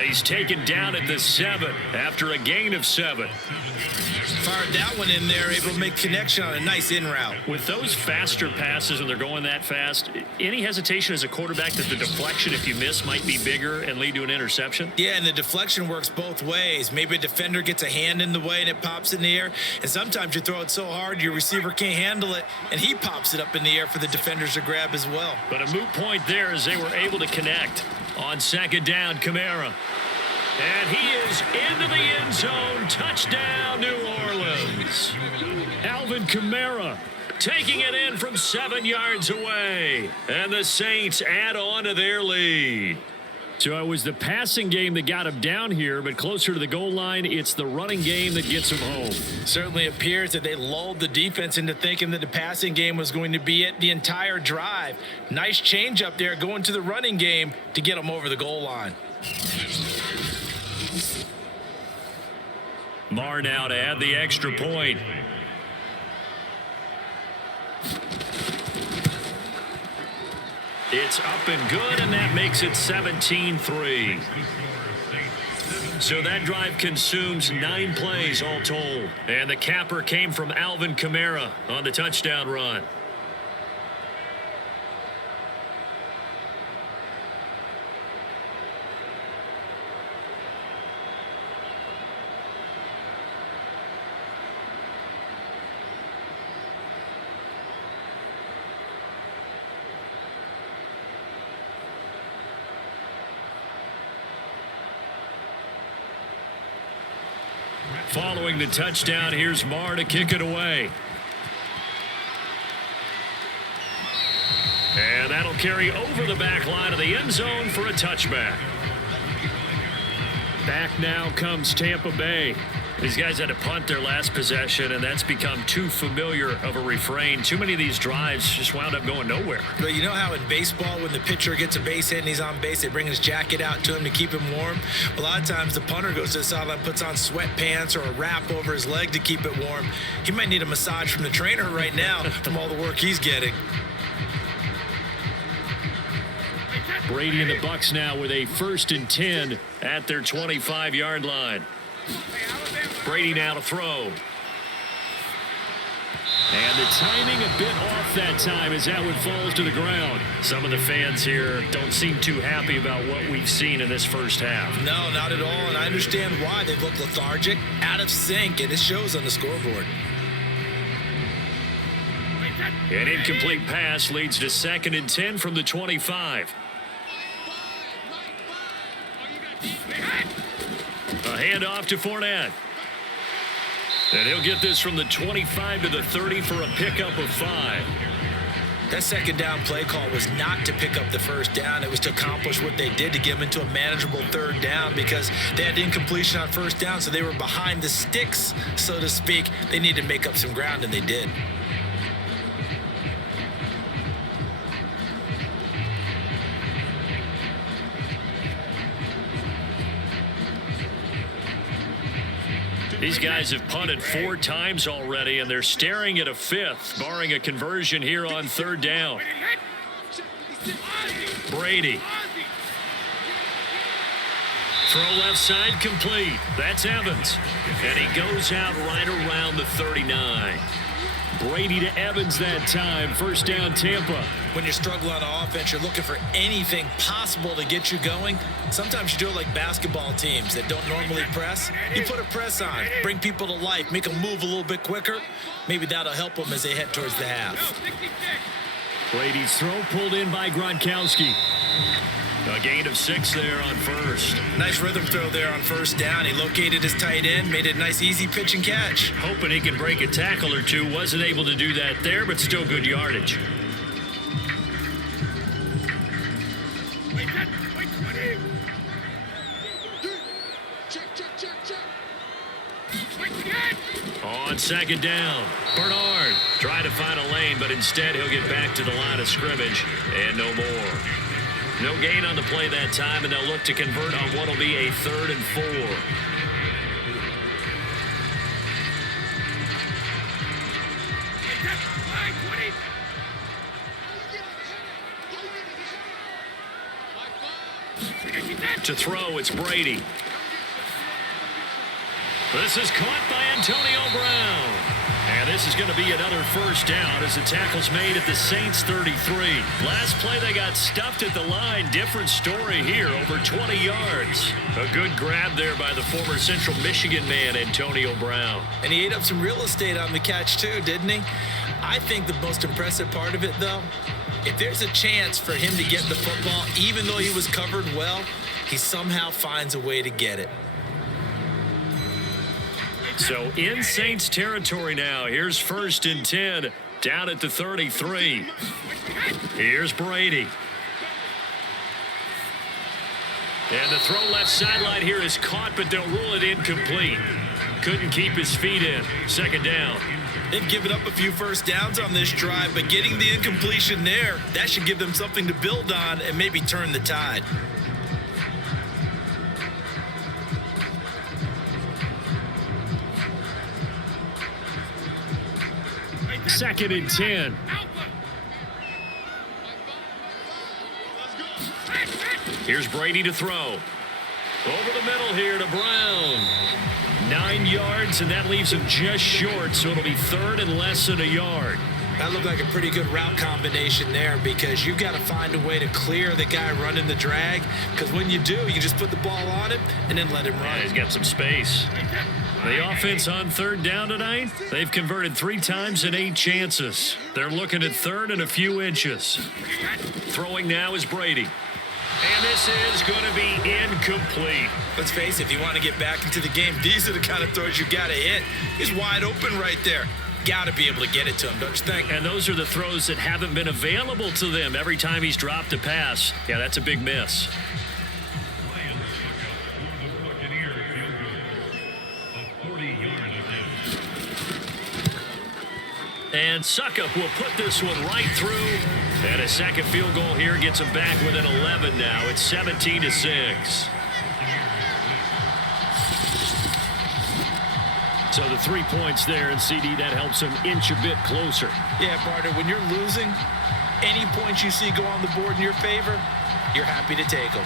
He's taken down at the 7 after a gain of 7. Fired that one in there, able to make connection on a nice in route. With those faster passes and they're going that fast, any hesitation as a quarterback that the deflection, if you miss, might be bigger and lead to an interception? Yeah, and the deflection works both ways. Maybe a defender gets a hand in the way and it pops in the air. And sometimes you throw it so hard your receiver can't handle it, and he pops it up in the air for the defenders to grab as well. But a moot point there as they were able to connect. On 2nd down, Kamara. And he is into the end zone. Touchdown, New Orleans. Alvin Kamara taking it in from 7 yards away. And the Saints add on to their lead. So it was the passing game that got him down here, but closer to the goal line, it's the running game that gets him home. Certainly appears that they lulled the defense into thinking that the passing game was going to be it the entire drive. Nice change up there going to the running game to get them over the goal line. Marr now to add the extra point. It's up and good, and that makes it 17-3. So that drive consumes 9 plays all told. And the capper came from Alvin Kamara on the touchdown run. Following the touchdown, here's Marr to kick it away. And that'll carry over the back line of the end zone for a touchback. Back now comes Tampa Bay. These guys had to punt their last possession, and that's become too familiar of a refrain. Too many of these drives just wound up going nowhere. But you know how in baseball, when the pitcher gets a base hit and he's on base, they bring his jacket out to him to keep him warm? A lot of times the punter goes to the sideline, puts on sweatpants or a wrap over his leg to keep it warm. He might need a massage from the trainer right now from all the work he's getting. Brady and the Bucs now with a 1st and 10 at their 25-yard line. Brady now to throw. And the timing a bit off that time as that one falls to the ground. Some of the fans here don't seem too happy about what we've seen in this first half. No, not at all, and I understand why. They've looked lethargic, out of sync, and it shows on the scoreboard. An incomplete pass leads to 2nd and 10 from the 25. A handoff to Fournette. And he'll get this from the 25 to the 30 for a pickup of 5. That second down play call was not to pick up the first down. It was to accomplish what they did, to get them into a manageable 3rd down, because they had incompletion on 1st down, so they were behind the sticks, so to speak. They needed to make up some ground, and they did. These guys have punted 4 times already, and they're staring at a 5th, barring a conversion here on 3rd down. Brady. Throw left side complete. That's Evans. And he goes out right around the 39. Brady to Evans that time. 1st down, Tampa. When you're struggling on offense, you're looking for anything possible to get you going. Sometimes you do it like basketball teams that don't normally press. You put a press on, bring people to life, make them move a little bit quicker. Maybe that'll help them as they head towards the half. Brady's throw pulled in by Gronkowski. A gain of 6 there on 1st. Nice rhythm throw there on 1st down. He located his tight end, made it a nice easy pitch and catch. Hoping he can break a tackle or two. Wasn't able to do that there, but still good yardage. On 2nd down, Bernard tried to find a lane, but instead he'll get back to the line of scrimmage and no more. No gain on the play that time, and they'll look to convert on what will be a 3rd and 4. To throw, it's Brady. This is caught by Antonio Brown. And this is going to be another 1st down as the tackle's made at the Saints 33. Last play they got stuffed at the line. Different story here, over 20 yards. A good grab there by the former Central Michigan man, Antonio Brown. And he ate up some real estate on the catch too, didn't he? I think the most impressive part of it, though, if there's a chance for him to get the football, even though he was covered well, he somehow finds a way to get it. So in Saints territory now. Here's 1st and 10 down at the 33. Here's Brady. And the throw left sideline here is caught, but they'll rule it incomplete. Couldn't keep his feet in. 2nd down. They've given up a few 1st downs on this drive, but getting the incompletion there, that should give them something to build on and maybe turn the tide. 2nd and 10. Here's Brady to throw. Over the middle here to Brown. 9 yards, and that leaves him just short, so it'll be 3rd and less than a yard. That looked like a pretty good route combination there, because you've got to find a way to clear the guy running the drag, because when you do, you just put the ball on him and then let him run. Yeah, he's got some space. The offense on 3rd down tonight, they've converted 3 times in 8 chances. They're looking at 3rd and a few inches. Throwing now is Brady. And this is going to be incomplete. Let's face it, if you want to get back into the game, these are the kind of throws you got to hit. He's wide open right there. Got to be able to get it to him, don't you think? And those are the throws that haven't been available to them every time he's dropped a pass. Yeah, that's a big miss. And Suckup will put this one right through. And a second field goal here gets them back within 11 now. It's 17-6. So the 3 points there, and CD, that helps them inch a bit closer. Yeah, partner, when you're losing, any points you see go on the board in your favor, you're happy to take them.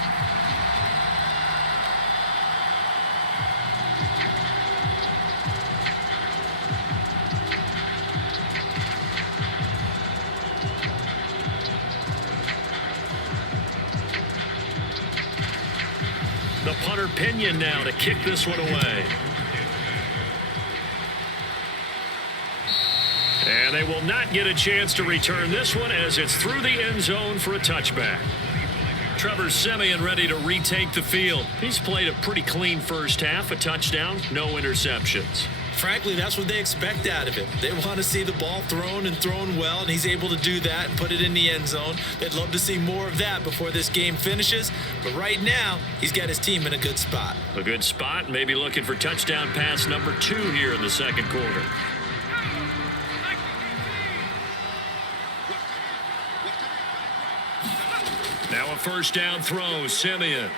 The punter Pinion now to kick this one away. And they will not get a chance to return this one as it's through the end zone for a touchback. Trevor Siemian ready to retake the field. He's played a pretty clean first half, a touchdown, no interceptions. Frankly, that's what they expect out of him. They want to see the ball thrown and thrown well, and he's able to do that and put it in the end zone. They'd love to see more of that before this game finishes, but right now, he's got his team in a good spot. A good spot, maybe looking for touchdown pass number 2 here in the second quarter. Now a first down throw, Siemian.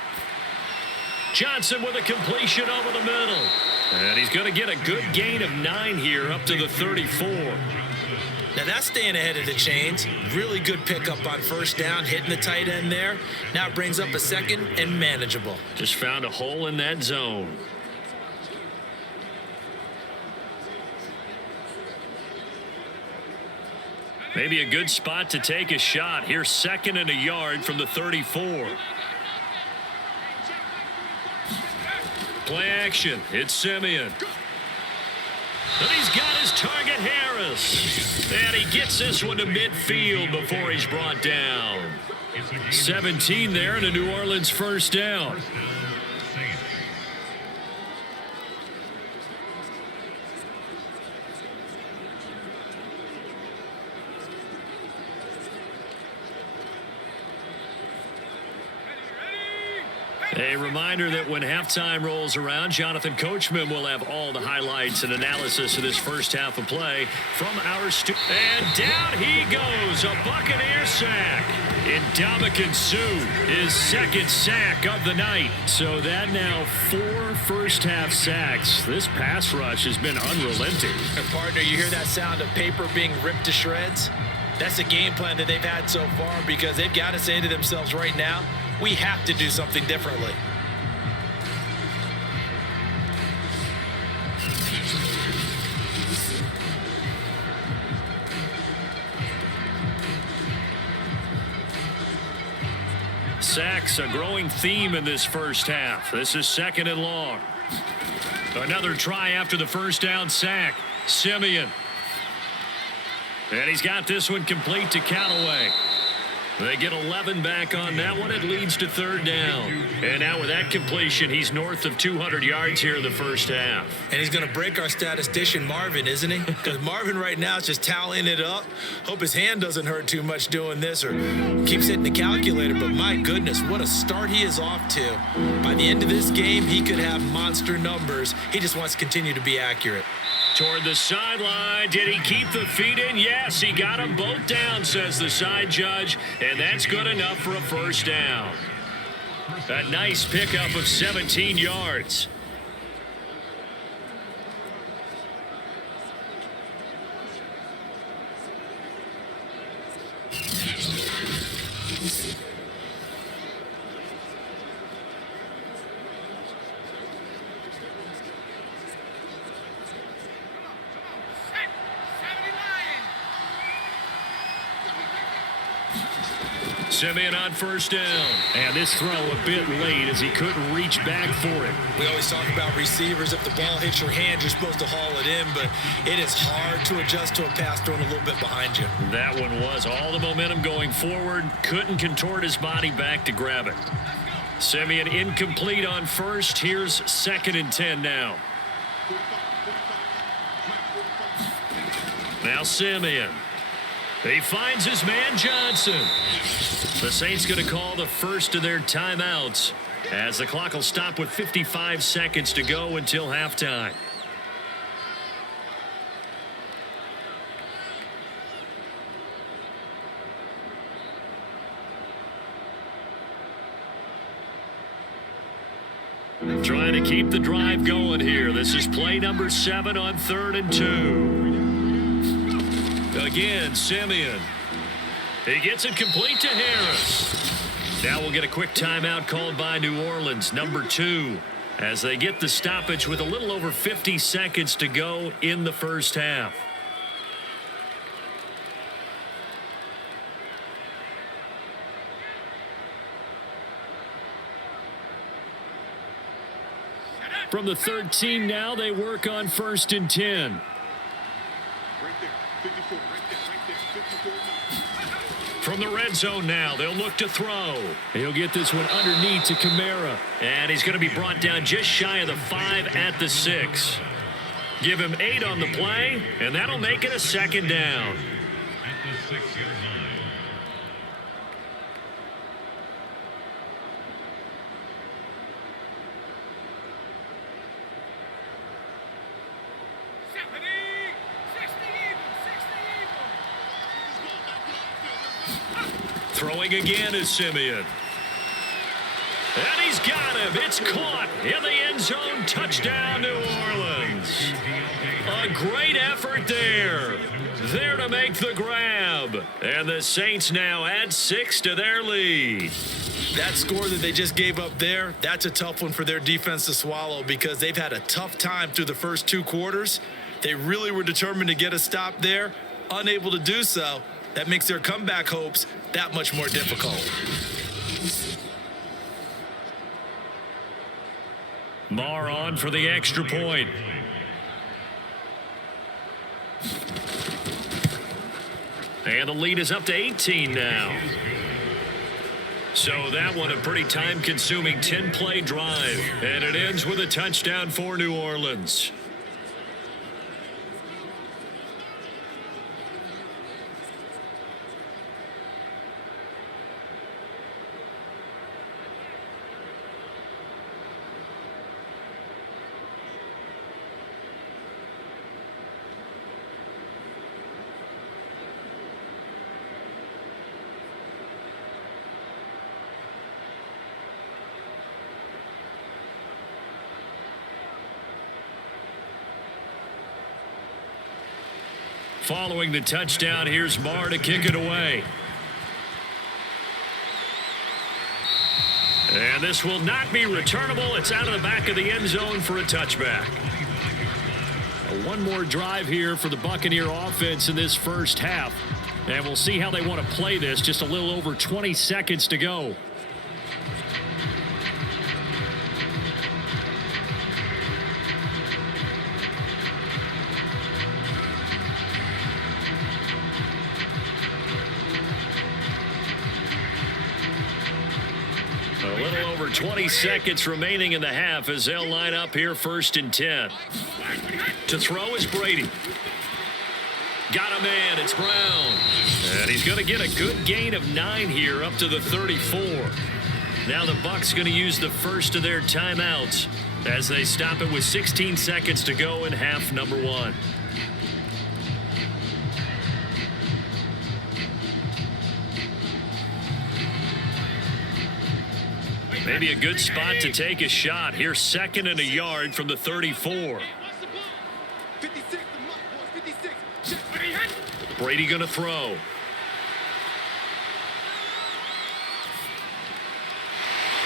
Johnson with a completion over the middle. And he's going to get a good gain of 9 here up to the 34. Now that's staying ahead of the chains. Really good pickup on first down, hitting the tight end there. Now it brings up a second and manageable. Just found a hole in that zone. Maybe a good spot to take a shot. Here's second and a yard from the 34. Play action. It's Siemian. And he's got his target, Harris. And he gets this one to midfield before he's brought down. 17 there and a New Orleans first down. A reminder that when halftime rolls around, Jonathan Coachman will have all the highlights and analysis of this first half of play from our studio. And down he goes, a Buccaneer sack. Ndamukong Suh, his second sack of the night. So that now 4 first half sacks. This pass rush has been unrelenting. And partner, you hear that sound of paper being ripped to shreds? That's a game plan that they've had so far because they've got to say to themselves right now, we have to do something differently. Sacks, a growing theme in this first half. This is second and long. Another try after the first down sack. Siemian. And he's got this one complete to Callaway. They get 11 back on that one. It leads to third down. And now with that completion, he's north of 200 yards here in the first half. And he's going to break our statistician, Marvin, isn't he? Because Marvin right now is just tallying it up. Hope his hand doesn't hurt too much doing this or keeps hitting the calculator. But my goodness, what a start he is off to. By the end of this game, he could have monster numbers. He just wants to continue to be accurate. Toward the sideline. Did he keep the feet in? Yes, he got them both down, says the side judge. And that's good enough for a first down. A nice pickup of 17 yards. Siemian on first down. And this throw a bit late as he couldn't reach back for it. We always talk about receivers. If the ball hits your hand, you're supposed to haul it in, but it is hard to adjust to a pass thrown a little bit behind you. That one was all the momentum going forward. Couldn't contort his body back to grab it. Siemian incomplete on first. Here's second and 10 now. Now Siemian. He finds his man Johnson. The Saints going to call the first of their timeouts as the clock will stop with 55 seconds to go until halftime. Trying to keep the drive going here. This is play number 7 on 3rd and 2. Again, Simeon. He gets it complete to Harris. Now we'll get a quick timeout called by New Orleans, number 2, as they get the stoppage with a little over 50 seconds to go in the first half. From the 13 now, they work on 1st and 10. From the red zone now, they'll look to throw. He'll get this one underneath to Kamara. And he's going to be brought down just shy of the 5 at the 6. Give him 8 on the play, and that'll make it a 2nd down. At the 6-yard line. Throwing again is Simeon. And he's got him. It's caught in the end zone. Touchdown, New Orleans. A great effort there. There to make the grab. And the Saints now add 6 to their lead. That score that they just gave up there, that's a tough one for their defense to swallow because they've had a tough time through the first 2 quarters. They really were determined to get a stop there, unable to do so. That makes their comeback hopes that much more difficult. Marr on for the extra point. And the lead is up to 18 now. So that one a pretty time-consuming 10-play drive. And it ends with a touchdown for New Orleans. Following the touchdown, here's Marr to kick it away. And this will not be returnable. It's out of the back of the end zone for a touchback. One more drive here for the Buccaneer offense in this first half. And we'll see how they want to play this. Just a little over 20 seconds to go. A little over 20 seconds remaining in the half as they'll line up here 1st and 10. To throw is Brady. Got a man, it's Brown. And he's going to get a good gain of 9 here up to the 34. Now the Bucs going to use the first of their timeouts as they stop it with 16 seconds to go in half number 1. Maybe a good spot to take a shot. Here's 2nd and a yard from the 34. Brady going to throw.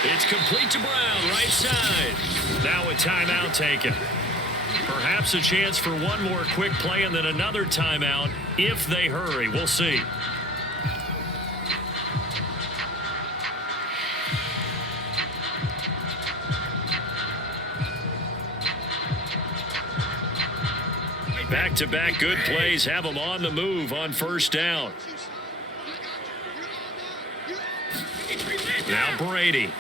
It's complete to Brown, right side. Now a timeout taken. Perhaps a chance for one more quick play and then another timeout if they hurry. We'll see. Back-to-back good plays have them on the move on 1st down. Now Brady.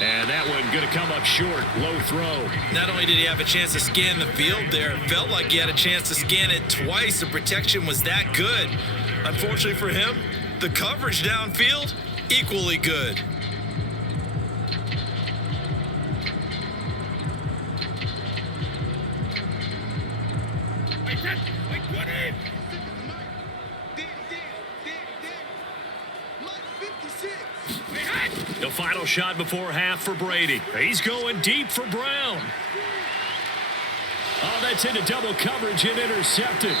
And that one going to come up short. Low throw. Not only did he have a chance to scan the field there, it felt like he had a chance to scan it twice. The protection was that good. Unfortunately for him, the coverage downfield, equally good. The final shot before half for Brady. He's going deep for Brown. Oh, that's into double coverage and intercepted.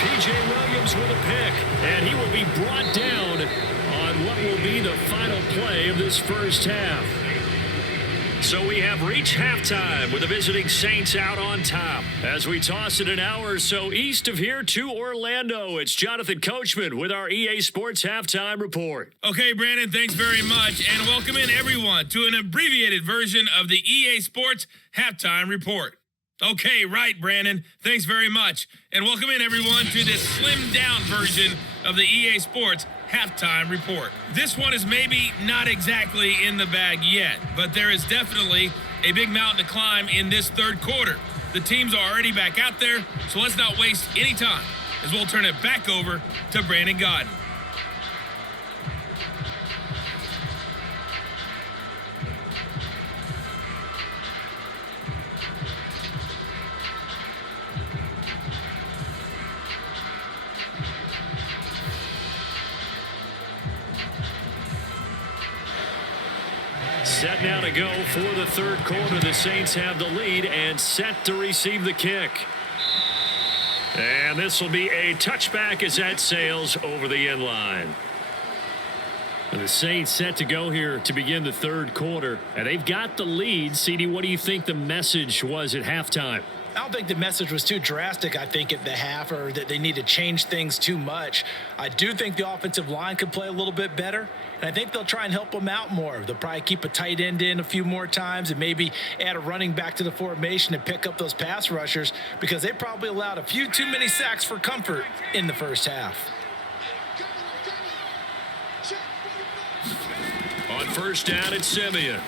P.J. Williams with a pick, and he will be brought down on what will be the final play of this first half. So we have reached halftime with the visiting Saints out on top. As we toss it an hour or so east of here to Orlando, it's Jonathan Coachman with our EA Sports Halftime Report. Okay, Brandon, thanks very much, and welcome in everyone to an abbreviated version of the EA Sports Halftime Report. Okay, right, Brandon, thanks very much, and welcome in everyone to this slimmed-down version of the EA Sports Halftime Report. This one is maybe not exactly in the bag yet, but there is definitely a big mountain to climb in this third quarter. The teams are already back out there, so let's not waste any time as we'll turn it back over to Brandon Godden. Set now to go for the third quarter. The Saints have the lead and set to receive the kick. And this will be a touchback as that sails over the end line. The Saints set to go here to begin the third quarter. And they've got the lead. CD, what do you think the message was at halftime? I don't think the message was too drastic, I think, at the half, or that they need to change things too much. I do think the offensive line could play a little bit better, and I think they'll try and help them out more. They'll probably keep a tight end in a few more times and maybe add a running back to the formation and pick up those pass rushers, because they probably allowed a few too many sacks for comfort in the first half. On first down, it's Simeon.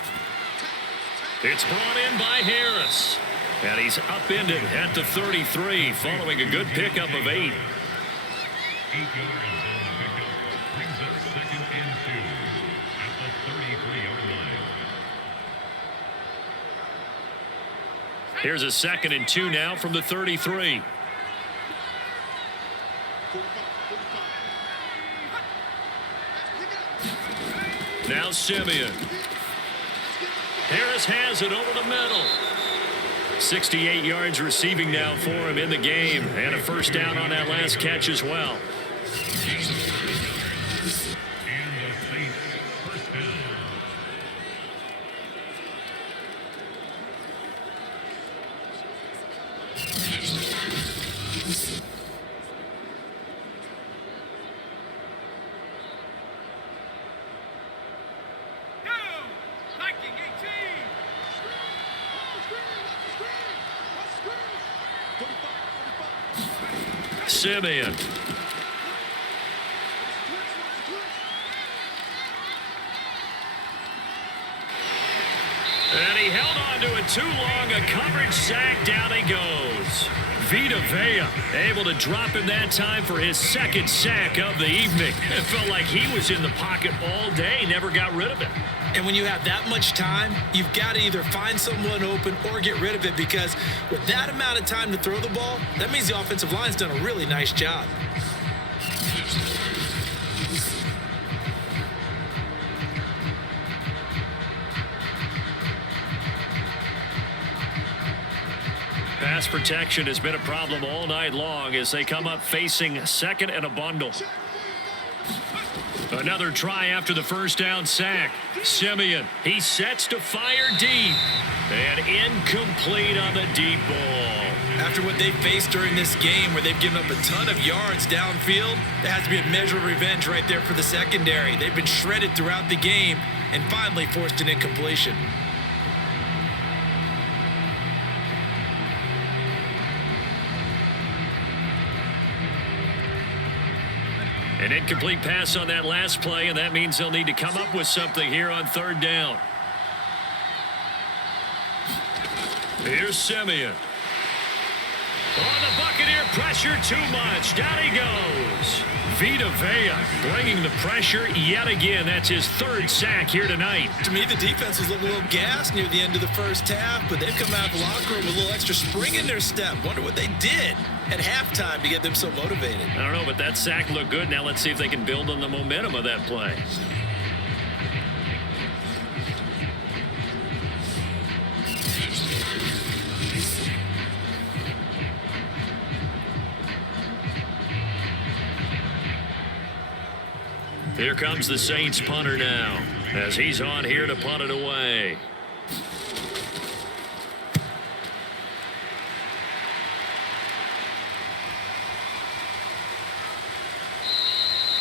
It's brought in by Harris. And he's upended at the 33 following a good pickup of 8. 8 yards on the pickup brings us 2nd and 2 at the 33-yard line. Here's a 2nd and 2 now from the 33. Now Simeon. Harris has it over the middle. 68 yards receiving now for him in the game, and a first down on that last catch as well. And the Saints first down. Simeon. And he held on to it too long. A coverage sack. Down he goes. Vita Vea able to drop him that time for his 2nd sack of the evening. It felt like he was in the pocket all day. Never got rid of it. And when you have that much time, you've got to either find someone open or get rid of it, because with that amount of time to throw the ball, that means the offensive line's done a really nice job. Pass protection has been a problem all night long as they come up facing 2nd and a bundle. Another try after the first down sack. Simeon, he sets to fire deep. And incomplete on the deep ball. After what they faced during this game, where they've given up a ton of yards downfield, there has to be a measure of revenge right there for the secondary. They've been shredded throughout the game and finally forced an incompletion. An incomplete pass on that last play, and that means they'll need to come up with something here on 3rd down. Here's Simeon. Oh, the Buccaneer pressure too much. Down he goes. Vita Vea bringing the pressure yet again. That's his third sack here tonight. To me, the defense was looking a little gassed near the end of the first half, but they've come out of the locker room with a little extra spring in their step. Wonder what they did at halftime to get them so motivated. I don't know, but that sack looked good. Now let's see if they can build on the momentum of that play. Here comes the Saints punter now, as he's on here to punt it away.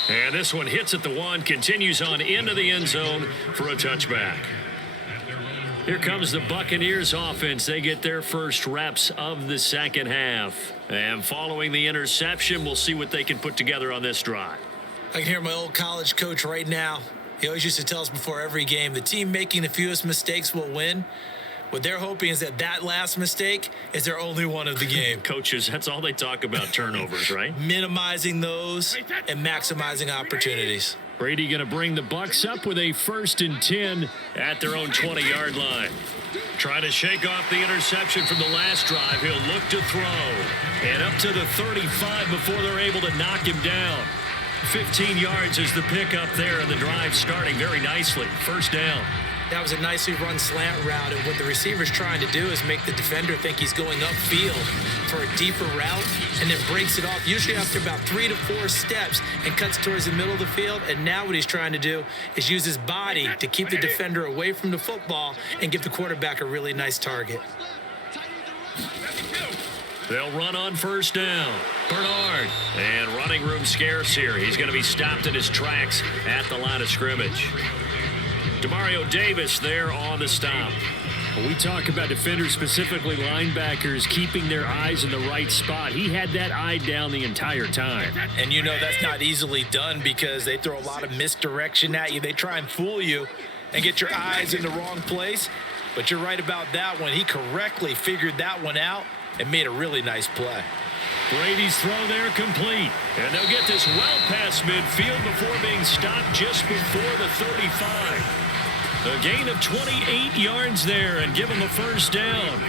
And this one hits at the one, continues on into the end zone for a touchback. Here comes the Buccaneers offense. They get their first reps of the second half. And following the interception, we'll see what they can put together on this drive. I can hear my old college coach right now. He always used to tell us before every game, the team making the fewest mistakes will win. What they're hoping is that last mistake is their only one of the game. Coaches, that's all they talk about, turnovers, right? Minimizing those and maximizing opportunities. Brady going to bring the Bucs up with a 1st and 10 at their own 20-yard line. Trying to shake off the interception from the last drive. He'll look to throw. And up to the 35 before they're able to knock him down. 15 yards is the pickup there, and the drive starting very nicely. First down. That was a nicely run slant route, and what the receiver's trying to do is make the defender think he's going upfield for a deeper route, and then breaks it off, usually after about 3 to 4 steps, and cuts towards the middle of the field. And now what he's trying to do is use his body to keep the defender away from the football and give the quarterback a really nice target. They'll run on first down. Bernard. And running room scarce here. He's going to be stopped in his tracks at the line of scrimmage. Demario Davis there on the stop. When we talk about defenders, specifically linebackers, keeping their eyes in the right spot, he had that eye down the entire time. And you know that's not easily done because they throw a lot of misdirection at you. They try and fool you and get your eyes in the wrong place. But you're right about that one. He correctly figured that one out and made a really nice play. Brady's throw there complete. And they'll get this well past midfield before being stopped just before the 35. A gain of 28 yards there and give them a first down.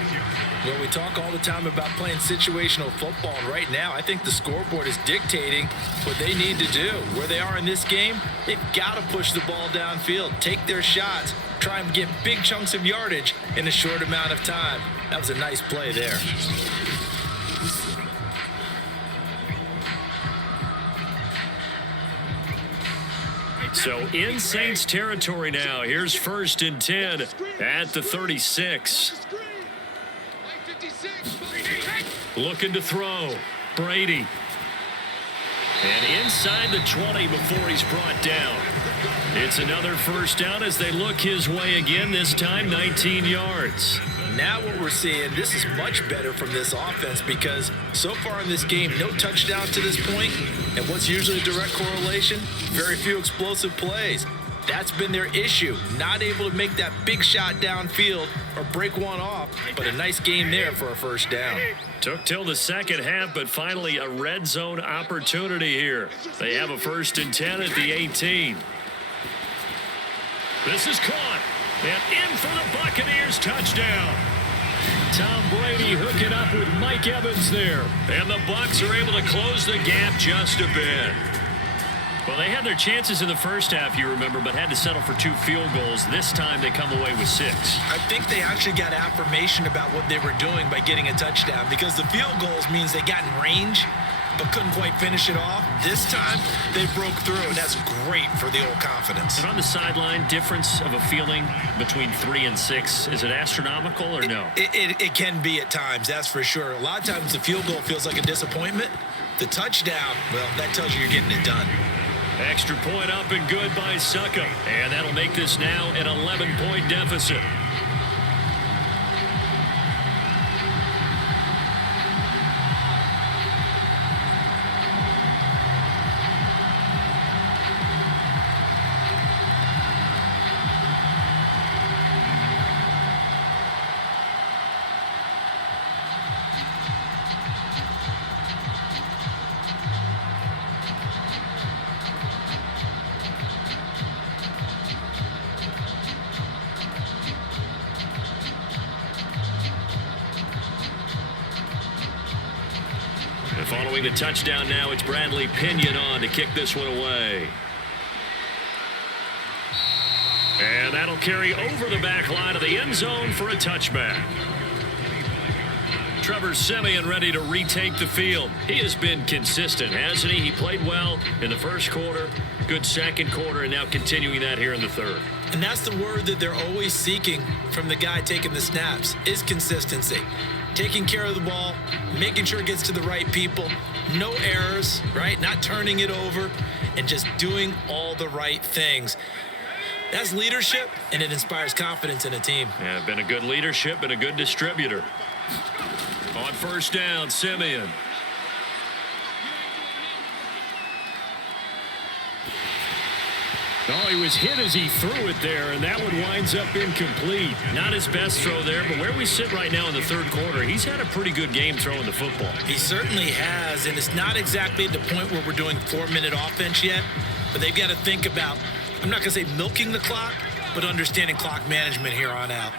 Well, we talk all the time about playing situational football, and right now I think the scoreboard is dictating what they need to do. Where they are in this game, they've got to push the ball downfield, take their shots, try and get big chunks of yardage in a short amount of time. That was a nice play there. So in Saints territory now. Here's 1st and 10 at the 36. Looking to throw. Brady. And inside the 20 before he's brought down. It's another first down as they look his way again, this time 19 yards. Now what we're seeing, this is much better from this offense because so far in this game, no touchdown to this point, and what's usually a direct correlation? Very few explosive plays. That's been their issue, not able to make that big shot downfield or break one off, but a nice game there for a first down. Took till the second half, but finally a red zone opportunity here. They have a 1st and 10 at the 18. This is caught. And in for the Buccaneers, touchdown. Tom Brady hooking up with Mike Evans there. And the Bucs are able to close the gap just a bit. Well, they had their chances in the first half, you remember, but had to settle for 2 field goals. This time they come away with 6. I think they actually got affirmation about what they were doing by getting a touchdown because the field goals means they got in range but couldn't quite finish it off. This time, they broke through, and that's great for the old confidence. And on the sideline, difference of a feeling between 3 and 6, is it astronomical or no? It can be at times, that's for sure. A lot of times the field goal feels like a disappointment. The touchdown, well, that tells you you're getting it done. Extra point up and good by Suckup. And that'll make this now an 11-point deficit. Throwing the touchdown now, it's Bradley Pinion on to kick this one away. And that'll carry over the back line of the end zone for a touchback. Trevor Siemian ready to retake the field. He has been consistent, hasn't he? He played well in the first quarter, good second quarter, and now continuing that here in the third. And that's the word that they're always seeking from the guy taking the snaps, is consistency. Taking care of the ball, making sure it gets to the right people, no errors, right? Not turning it over, and just doing all the right things. That's leadership, and it inspires confidence in a team. Yeah, been a good leadership and a good distributor. On first down, Siemian. Oh, he was hit as he threw it there, and that one winds up incomplete. Not his best throw there, but where we sit right now in the third quarter, he's had a pretty good game throwing the football. He certainly has, and it's not exactly at the point where we're doing 4-minute offense yet, but they've got to think about, I'm not going to say milking the clock, but understanding clock management here on out.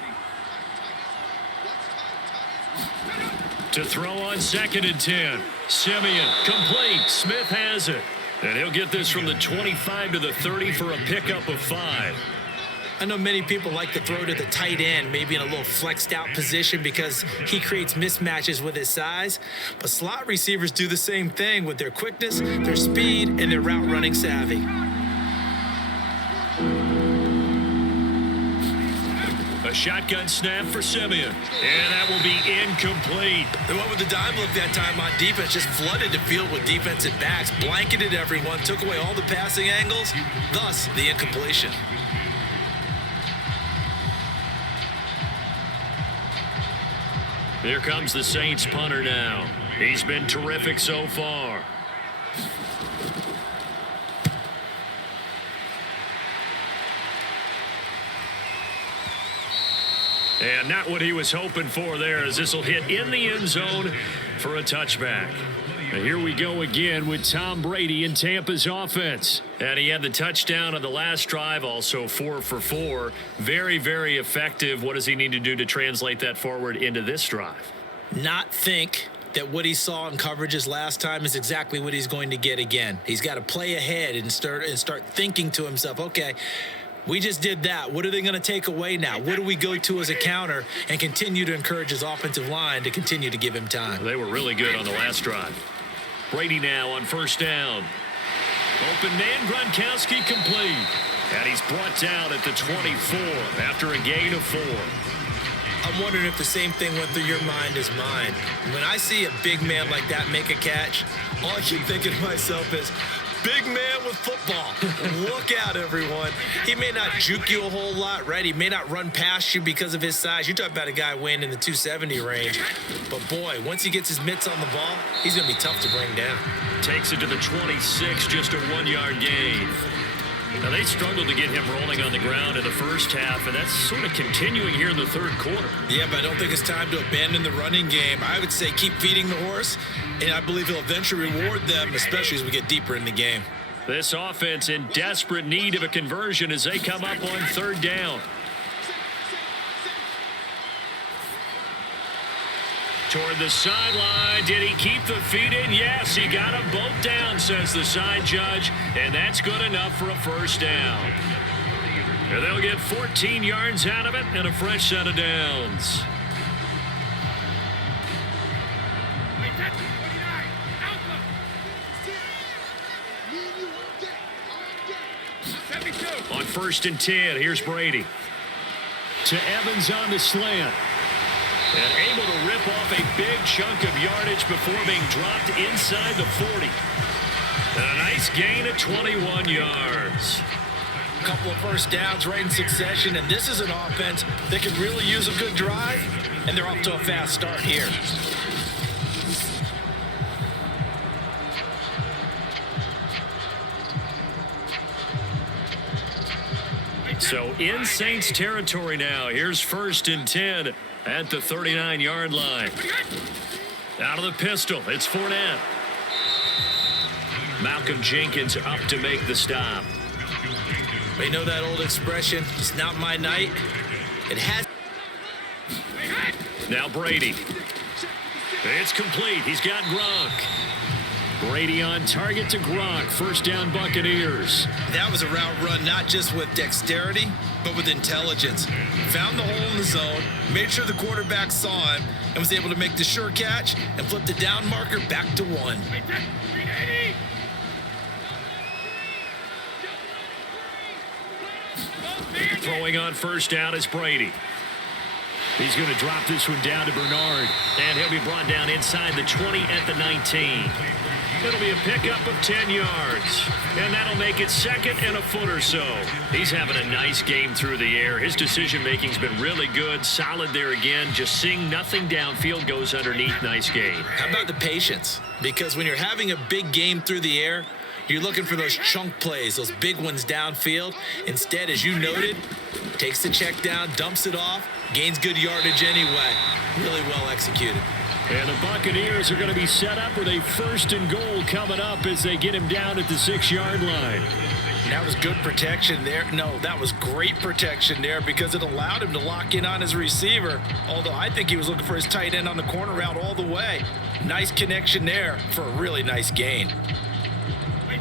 To throw on 2nd and 10. Siemian complete. Smith has it. And he'll get this from the 25 to the 30 for a pickup of 5. I know many people like to throw to the tight end, maybe in a little flexed out position because he creates mismatches with his size. But slot receivers do the same thing with their quickness, their speed, and their route running savvy. A shotgun snap for Siemian. And that will be incomplete. The one with the dime look that time on defense just flooded the field with defensive backs, blanketed everyone, took away all the passing angles, thus the incompletion. Here comes the Saints punter now. He's been terrific so far. And not what he was hoping for there, as this will hit in the end zone for a touchback. And here we go again with Tom Brady in Tampa's offense. And he had the touchdown on the last drive, also 4 for 4. Very, very effective. What does he need to do to translate that forward into this drive? Not think that what he saw in coverages last time is exactly what he's going to get again. He's got to play ahead and start thinking to himself, okay, we just did that. What are they going to take away now? What do we go to as a counter, and continue to encourage his offensive line to continue to give him time? They were really good on the last drive. Brady now on first down. Open man, Gronkowski complete. And he's brought down at the 24 after a gain of 4. I'm wondering if the same thing went through your mind as mine. When I see a big man like that make a catch, all I keep thinking to myself is, big man with football. Look out, everyone. He may not juke you a whole lot, right? He may not run past you because of his size. You're talking about a guy weighing in the 270 range. But, boy, once he gets his mitts on the ball, he's going to be tough to bring down. Takes it to the 26, just a 1-yard gain. Now, they struggled to get him rolling on the ground in the first half, and that's sort of continuing here in the third quarter. Yeah, but I don't think it's time to abandon the running game. I would say keep feeding the horse, and I believe he'll eventually reward them, especially as we get deeper in the game. This offense in desperate need of a conversion as they come up on third down. Toward the sideline. Did he keep the feet in? Yes, he got them both down, says the side judge, and that's good enough for a first down. And they'll get 14 yards out of it and a fresh set of downs. On 1st and 10, here's Brady. To Evans on the slant. And able to rip off a big chunk of yardage before being dropped inside the 40. And a nice gain of 21 yards. A couple of first downs right in succession, and this is an offense that could really use a good drive, and they're off to a fast start here. So in Saints territory now. Here's 1st and 10 at the 39-yard line. Out of the pistol, it's Fournette. Malcolm Jenkins up to make the stop. You know that old expression, it's not my night. It has. Now Brady. It's complete. He's got Gronk. Brady on target to Gronk. First down, Buccaneers. That was a route run not just with dexterity, but with intelligence. Found the hole in the zone, made sure the quarterback saw him, and was able to make the sure catch and flip the down marker back to 1. Throwing on first down is Brady. He's going to drop this one down to Bernard, and he'll be brought down inside the 20 at the 19. It'll be a pickup of 10 yards, and that'll make it second and a foot or so. He's having a nice game through the air. His decision-making's been really good, solid there again. Just seeing nothing downfield goes underneath. Nice game. How about the patience? Because when you're having a big game through the air, you're looking for those chunk plays, those big ones downfield. Instead, as you noted, takes the check down, dumps it off, gains good yardage anyway. Really well executed. And the Buccaneers are going to be set up with a 1st and goal coming up as they get him down at the 6-yard line. That was good protection there. No, that was great protection there because it allowed him to lock in on his receiver. Although I think he was looking for his tight end on the corner route all the way. Nice connection there for a really nice gain.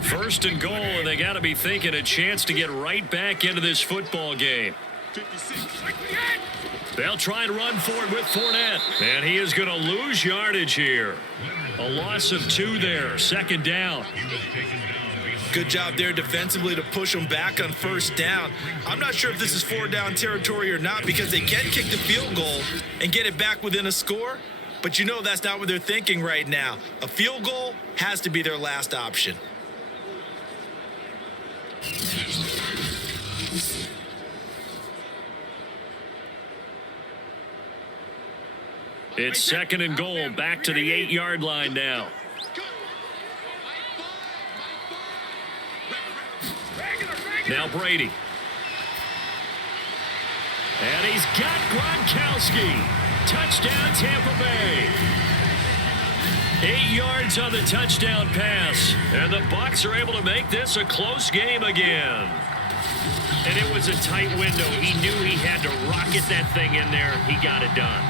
1st and goal, and they got to be thinking a chance to get right back into this football game. They'll try and run for it with Fournette, and he is going to lose yardage here. A loss of 2 there, 2nd down. Good job there defensively to push them back on 1st down. I'm not sure if this is 4-down territory or not because they can kick the field goal and get it back within a score, but you know that's not what they're thinking right now. A field goal has to be their last option. It's 2nd and goal, back to the 8-yard line now. Now Brady. And he's got Gronkowski. Touchdown, Tampa Bay. 8 yards on the touchdown pass. And the Bucs are able to make this a close game again. And it was a tight window. He knew he had to rocket that thing in there. He got it done.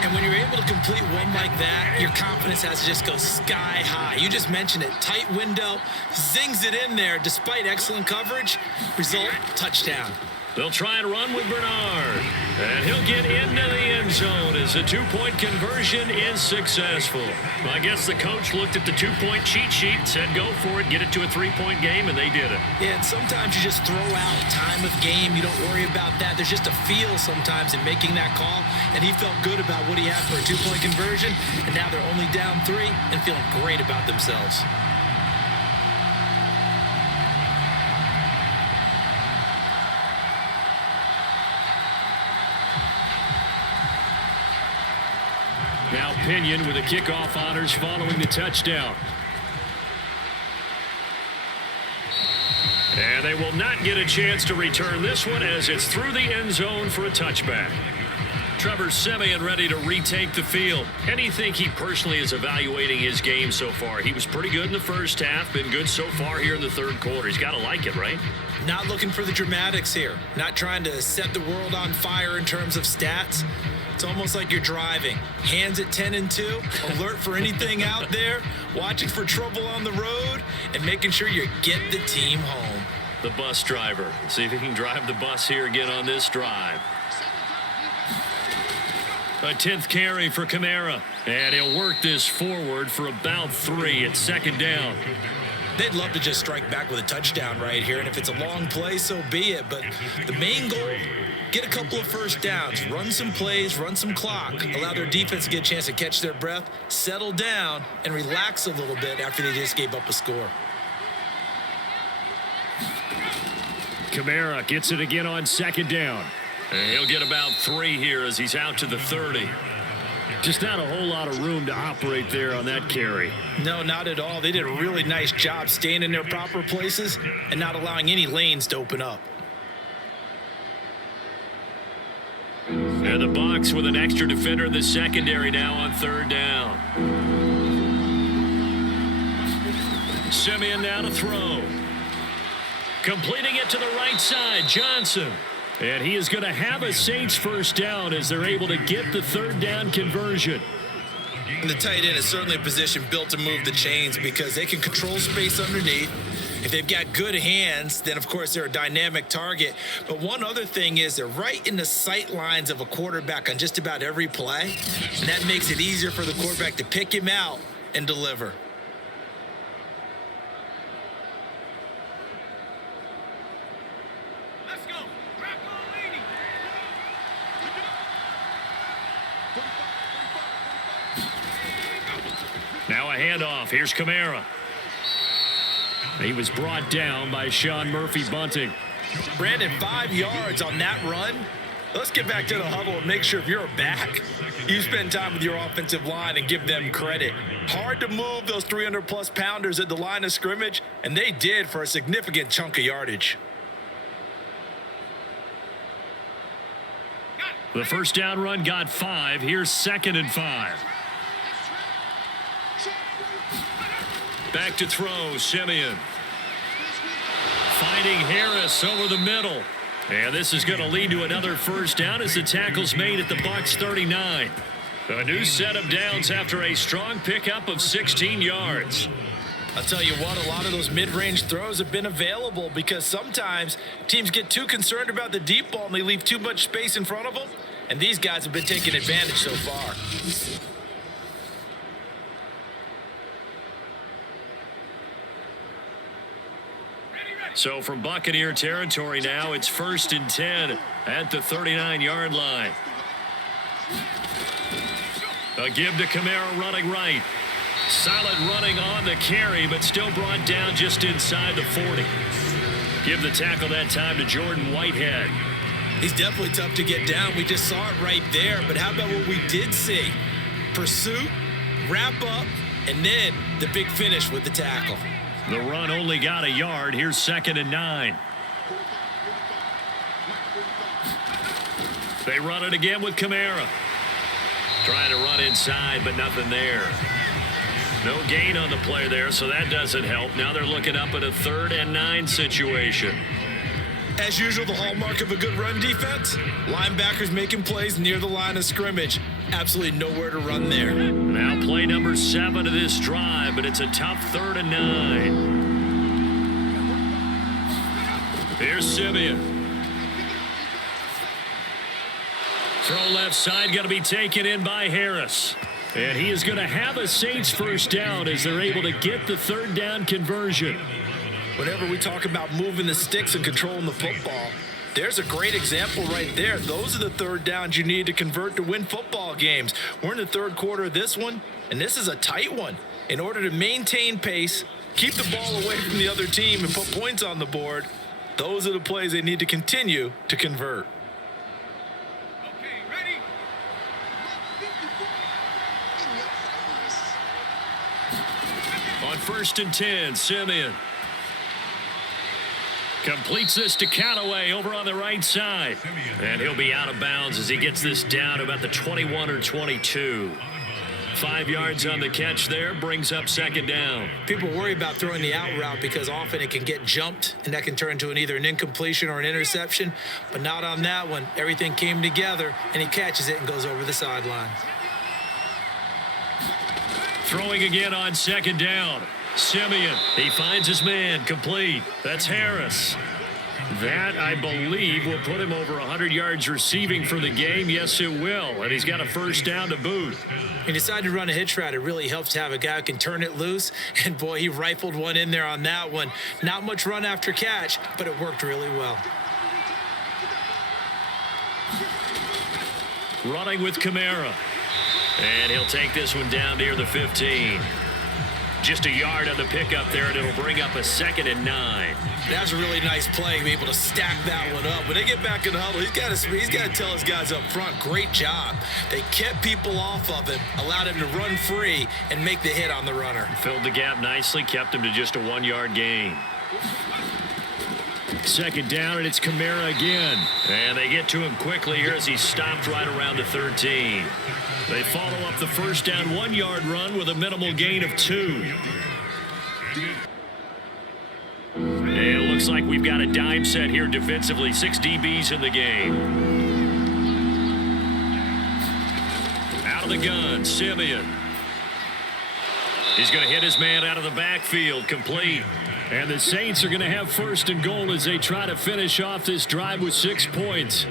And when you're able to complete one like that, your confidence has to just go sky high. You just mentioned it. Tight window, zings it in there despite excellent coverage. Result, touchdown. They'll try and run with Bernard. And he'll get into the end zone as the 2-point conversion is successful. Well, I guess the coach looked at the 2-point cheat sheet and said, go for it, get it to a 3-point game, and they did it. Yeah, and sometimes you just throw out time of game. You don't worry about that. There's just a feel sometimes in making that call, and he felt good about what he had for a 2-point conversion, and now they're only down 3 and feeling great about themselves. Now Pinion with the kickoff honors following the touchdown. And they will not get a chance to return this one as it's through the end zone for a touchback. Trevor Siemian ready to retake the field. How do you think he personally is evaluating his game so far? He was pretty good in the first half, been good so far here in the 3rd quarter. He's got to like it, right? Not looking for the dramatics here. Not trying to set the world on fire in terms of stats. It's almost like you're driving. Hands at 10 and 2, alert for anything out there, watching for trouble on the road, and making sure you get the team home. The bus driver. See if he can drive the bus here again on this drive. A 10th carry for Kamara. And he'll work this forward for about 3 at 2nd down. They'd love to just strike back with a touchdown right here, and if it's a long play, so be it. But the main goal, get a couple of 1st downs, run some plays, run some clock, allow their defense to get a chance to catch their breath, settle down, and relax a little bit after they just gave up a score. Kamara gets it again on 2nd down. And he'll get about 3 here as he's out to the 30. Just not a whole lot of room to operate there on that carry. No, not at all. They did a really nice job staying in their proper places and not allowing any lanes to open up. And the Bucs with an extra defender in the secondary now on 3rd down. Siemian now to throw. Completing it to the right side, Johnson. And he is going to have a Saints 1st down as they're able to get the 3rd down conversion. And the tight end is certainly a position built to move the chains because they can control space underneath. If they've got good hands, then, of course, they're a dynamic target. But one other thing is they're right in the sight lines of a quarterback on just about every play. And that makes it easier for the quarterback to pick him out and deliver. Let's go. Crack on, lady. Now a handoff. Here's Kamara. He was brought down by Sean Murphy-Bunting. Brandon, 5 yards on that run. Let's get back to the huddle and make sure if you're a back, you spend time with your offensive line and give them credit. Hard to move those 300-plus pounders at the line of scrimmage, and they did for a significant chunk of yardage. The first down run got 5. Here's 2nd and 5. Back to throw, Simeon. Finding Harris over the middle. And this is going to lead to another first down as the tackle's made at the Bucs 39. A new set of downs after a strong pickup of 16 yards. I'll tell you what, a lot of those mid-range throws have been available because sometimes teams get too concerned about the deep ball and they leave too much space in front of them. And these guys have been taking advantage so far. So from Buccaneer territory now, it's 1st and 10 at the 39-yard line. A give to Kamara running right. Solid running on the carry, but still brought down just inside the 40. Give the tackle that time to Jordan Whitehead. He's definitely tough to get down. We just saw it right there. But how about what we did see? Pursuit, wrap up, and then the big finish with the tackle. The run only got a yard. Here's 2nd and 9. They run it again with Kamara. Trying to run inside, but nothing there. No gain on the play there, so that doesn't help. Now they're looking up at a 3rd and 9 situation. As usual, the hallmark of a good run defense, linebackers making plays near the line of scrimmage. Absolutely nowhere to run there. Now play number 7 of this drive, but it's a tough 3rd and 9. Here's Simeon. Throw left side, going to be taken in by Harris. And he is going to have a Saints first down as they're able to get the 3rd down conversion. Whenever we talk about moving the sticks and controlling the football, there's a great example right there. Those are the 3rd downs you need to convert to win football games. We're in the 3rd quarter of this one, and this is a tight one. In order to maintain pace, keep the ball away from the other team, and put points on the board, those are the plays they need to continue to convert. Okay, ready? On 1st and 10, Simeon completes this to Callaway over on the right side. And he'll be out of bounds as he gets this down to about the 21 or 22. 5 yards on the catch there, brings up 2nd down. People worry about throwing the out route because often it can get jumped, and that can turn into either an incompletion or an interception. But not on that one. Everything came together, and he catches it and goes over the sideline. Throwing again on 2nd down. Simeon, he finds his man, complete. That's Harris. That, I believe, will put him over 100 yards receiving for the game. Yes, it will. And he's got a first down to boot. He decided to run a hitch route. It really helps to have a guy who can turn it loose. And, boy, he rifled one in there on that one. Not much run after catch, but it worked really well. Running with Kamara. And he'll take this one down near the 15. Just a yard on the pickup there, and it'll bring up a 2nd and 9. That's a really nice play, be able to stack that one up. When they get back in the huddle, he's got to tell his guys up front, great job. They kept people off of him, allowed him to run free and make the hit on the runner. Filled the gap nicely, kept him to just a 1-yard gain. 2nd down, and it's Kamara again. And they get to him quickly here as he's stopped right around the 13. They follow up the first down 1-yard run with a minimal gain of 2. And it looks like we've got a dime set here defensively. 6 DBs in the game. Out of the gun, Simeon. He's going to hit his man out of the backfield, complete. And the Saints are going to have first and goal as they try to finish off this drive with 6 points.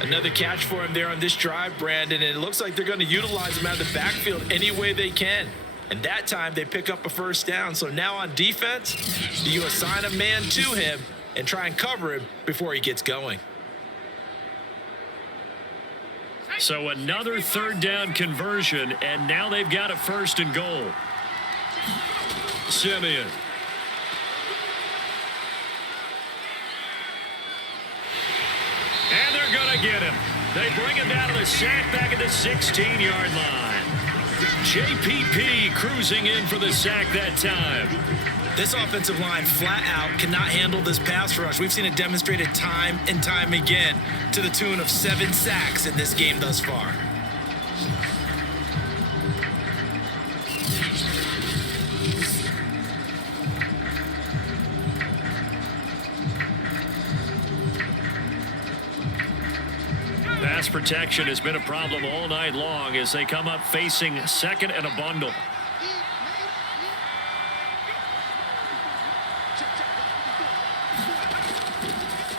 Another catch for him there on this drive, Brandon, and it looks like they're going to utilize him out of the backfield any way they can. And that time they pick up a first down. So now on defense, you assign a man to him and try and cover him before he gets going. So another third down conversion, and now they've got a first and goal. Simeon. And they're going to get him. They bring him down to the sack back at the 16-yard line. JPP cruising in for the sack that time. This offensive line flat out cannot handle this pass rush. We've seen it demonstrated time and time again to the tune of 7 sacks in this game thus far. Pass protection has been a problem all night long as they come up facing second and a bundle.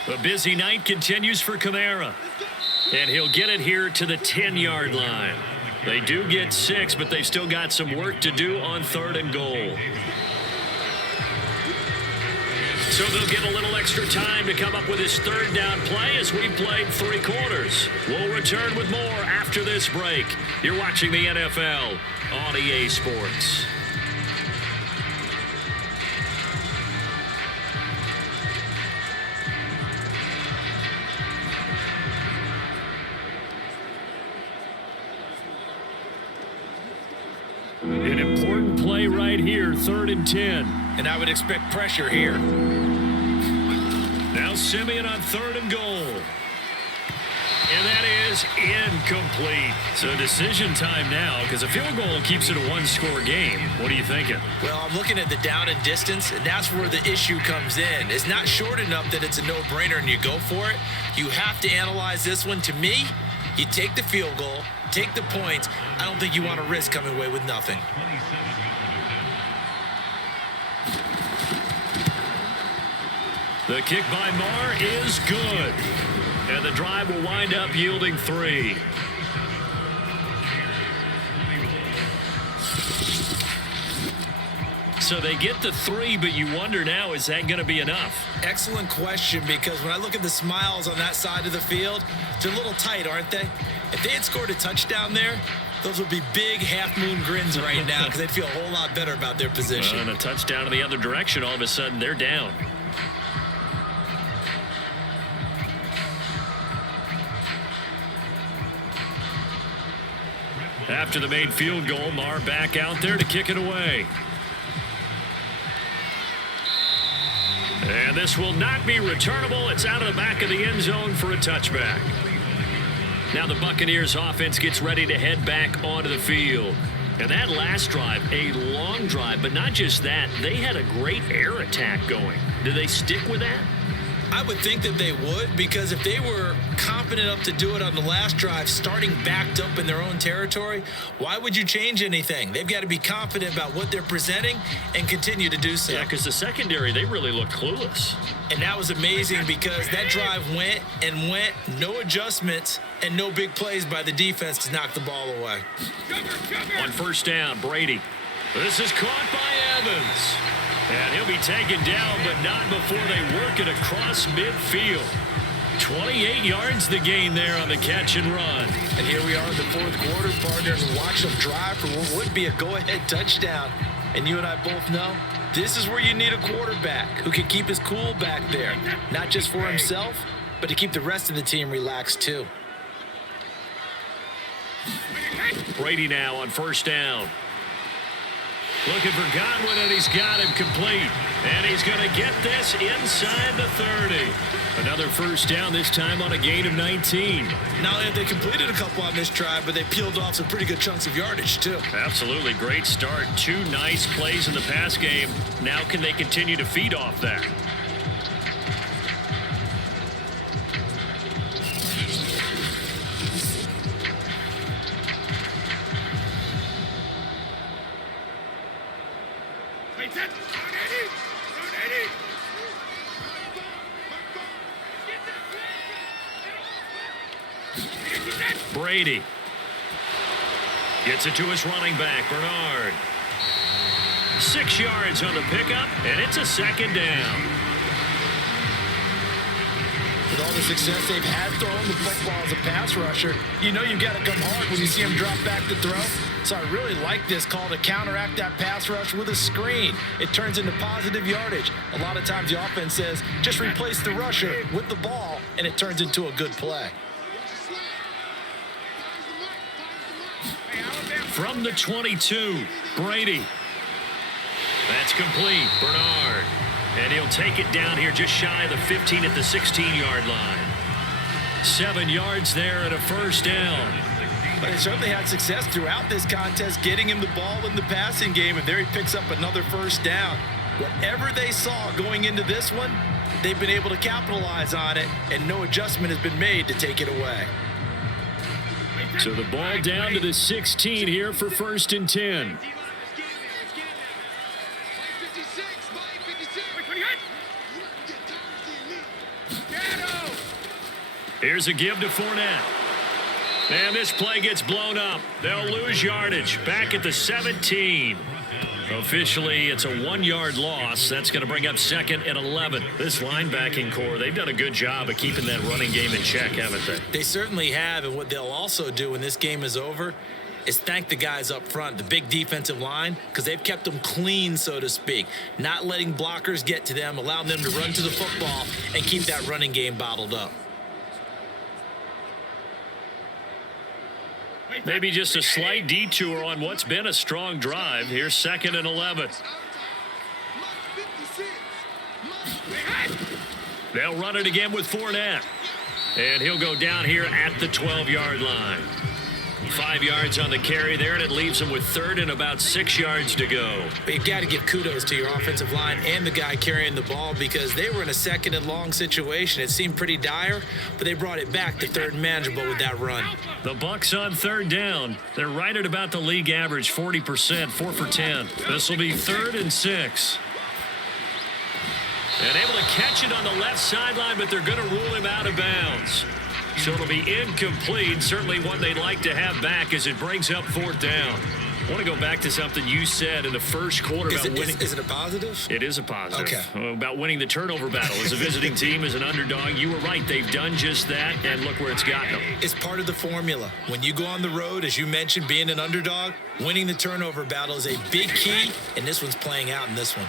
The busy night continues for Kamara. And he'll get it here to the 10-yard line. They do get 6, but they've still got some work to do on third and goal. So they'll get a little extra time to come up with his third down play as we've played 3 quarters. We'll return with more after this break. You're watching the NFL on EA Sports. An important play right here, 3rd and 10. And I would expect pressure here. Now Simeon on 3rd and goal. And that is incomplete. So decision time now because a field goal keeps it a 1-score game. What are you thinking? Well, I'm looking at the down and distance, and that's where the issue comes in. It's not short enough that it's a no-brainer and you go for it. You have to analyze this one. To me, you take the field goal, take the points. I don't think you want to risk coming away with nothing. The kick by Marr is good. And the drive will wind up yielding 3. So they get the 3, but you wonder now, is that going to be enough? Excellent question, because when I look at the smiles on that side of the field, they're a little tight, aren't they? If they had scored a touchdown there, those would be big half-moon grins right now because they'd feel a whole lot better about their position. And a touchdown in the other direction, all of a sudden they're down. After the made field goal, Marr back out there to kick it away. And this will not be returnable. It's out of the back of the end zone for a touchback. Now the Buccaneers offense gets ready to head back onto the field. And that last drive, a long drive, but not just that, they had a great air attack going. Do they stick with that? I would think that they would, because if they were confident enough to do it on the last drive, starting backed up in their own territory, why would you change anything? They've got to be confident about what they're presenting and continue to do so. Yeah, because the secondary, they really look clueless. And that was amazing because that drive went and went, no adjustments, and no big plays by the defense to knock the ball away. On first down, Brady. This is caught by Evans. And he'll be taken down, but not before they work it across midfield. 28 yards the gain there on the catch and run. And here we are in the 4th quarter, partner, and watch them drive for what would be a go-ahead touchdown. And you and I both know this is where you need a quarterback who can keep his cool back there. Not just for himself, but to keep the rest of the team relaxed too. Brady now on first down. Looking for Godwin, and he's got him complete. And he's going to get this inside the 30. Another first down, this time on a gain of 19. Not only have they completed a couple on this drive, but they peeled off some pretty good chunks of yardage, too. Absolutely. Great start. 2 nice plays in the pass game. Now can they continue to feed off that? Brady gets it to his running back, Bernard. 6 yards on the pickup, and it's a second down. With all the success they've had throwing the football as a pass rusher, you know you've got to come hard when you see him drop back to throw. So I really like this call to counteract that pass rush with a screen. It turns into positive yardage. A lot of times the offense says, just replace the rusher with the ball, and it turns into a good play. From the 22, Brady. That's complete. Bernard. And he'll take it down here just shy of the 15 at the 16-yard line. 7 yards there and a first down. But he certainly had success throughout this contest, getting him the ball in the passing game, and there he picks up another first down. Whatever they saw going into this one, they've been able to capitalize on it, and no adjustment has been made to take it away. So the ball down to the 16 here for 1st and 10. Here's a give to Fournette. And this play gets blown up. They'll lose yardage back at the 17. Officially, it's a 1-yard loss. That's going to bring up 2nd and 11. This linebacking core, they've done a good job of keeping that running game in check, haven't they? They certainly have, and what they'll also do when this game is over is thank the guys up front, the big defensive line, because they've kept them clean, so to speak, not letting blockers get to them, allowing them to run to the football and keep that running game bottled up. Maybe just a slight detour on what's been a strong drive. Here's 2nd and 11. They'll run it again with Fournette. And he'll go down here at the 12-yard line. 5 yards on the carry there, and it leaves him with 3rd and about 6 yards to go. But you've got to give kudos to your offensive line and the guy carrying the ball, because they were in a 2nd and long situation. It seemed pretty dire, but they brought it back to 3rd and manageable with that run. The Bucs on 3rd down. They're right at about the league average, 40%, 4 for 10. This will be 3rd and 6. And able to catch it on the left sideline, but they're going to rule him out of bounds. So it'll be incomplete. Certainly one they'd like to have back as it brings up 4th down. I want to go back to something you said in the first quarter about winning. Is it a positive? It is a positive. Okay. About winning the turnover battle. As a visiting team, as an underdog, you were right. They've done just that, and look where it's gotten them. It's part of the formula. When you go on the road, as you mentioned, being an underdog, winning the turnover battle is a big key, and this one's playing out in this one.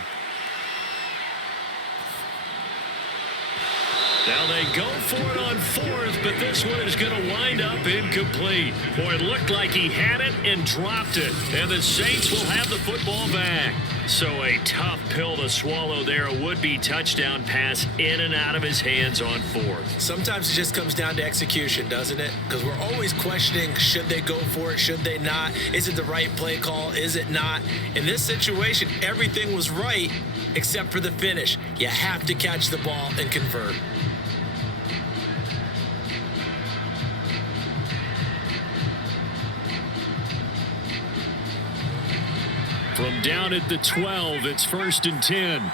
Now they go for it on 4th, but this one is going to wind up incomplete. Boy, it looked like he had it and dropped it, and the Saints will have the football back. So a tough pill to swallow there. A would-be touchdown pass in and out of his hands on 4th. Sometimes it just comes down to execution, doesn't it? Because we're always questioning, should they go for it, should they not? Is it the right play call, is it not? In this situation, everything was right except for the finish. You have to catch the ball and convert. From down at the 12, it's 1st and 10.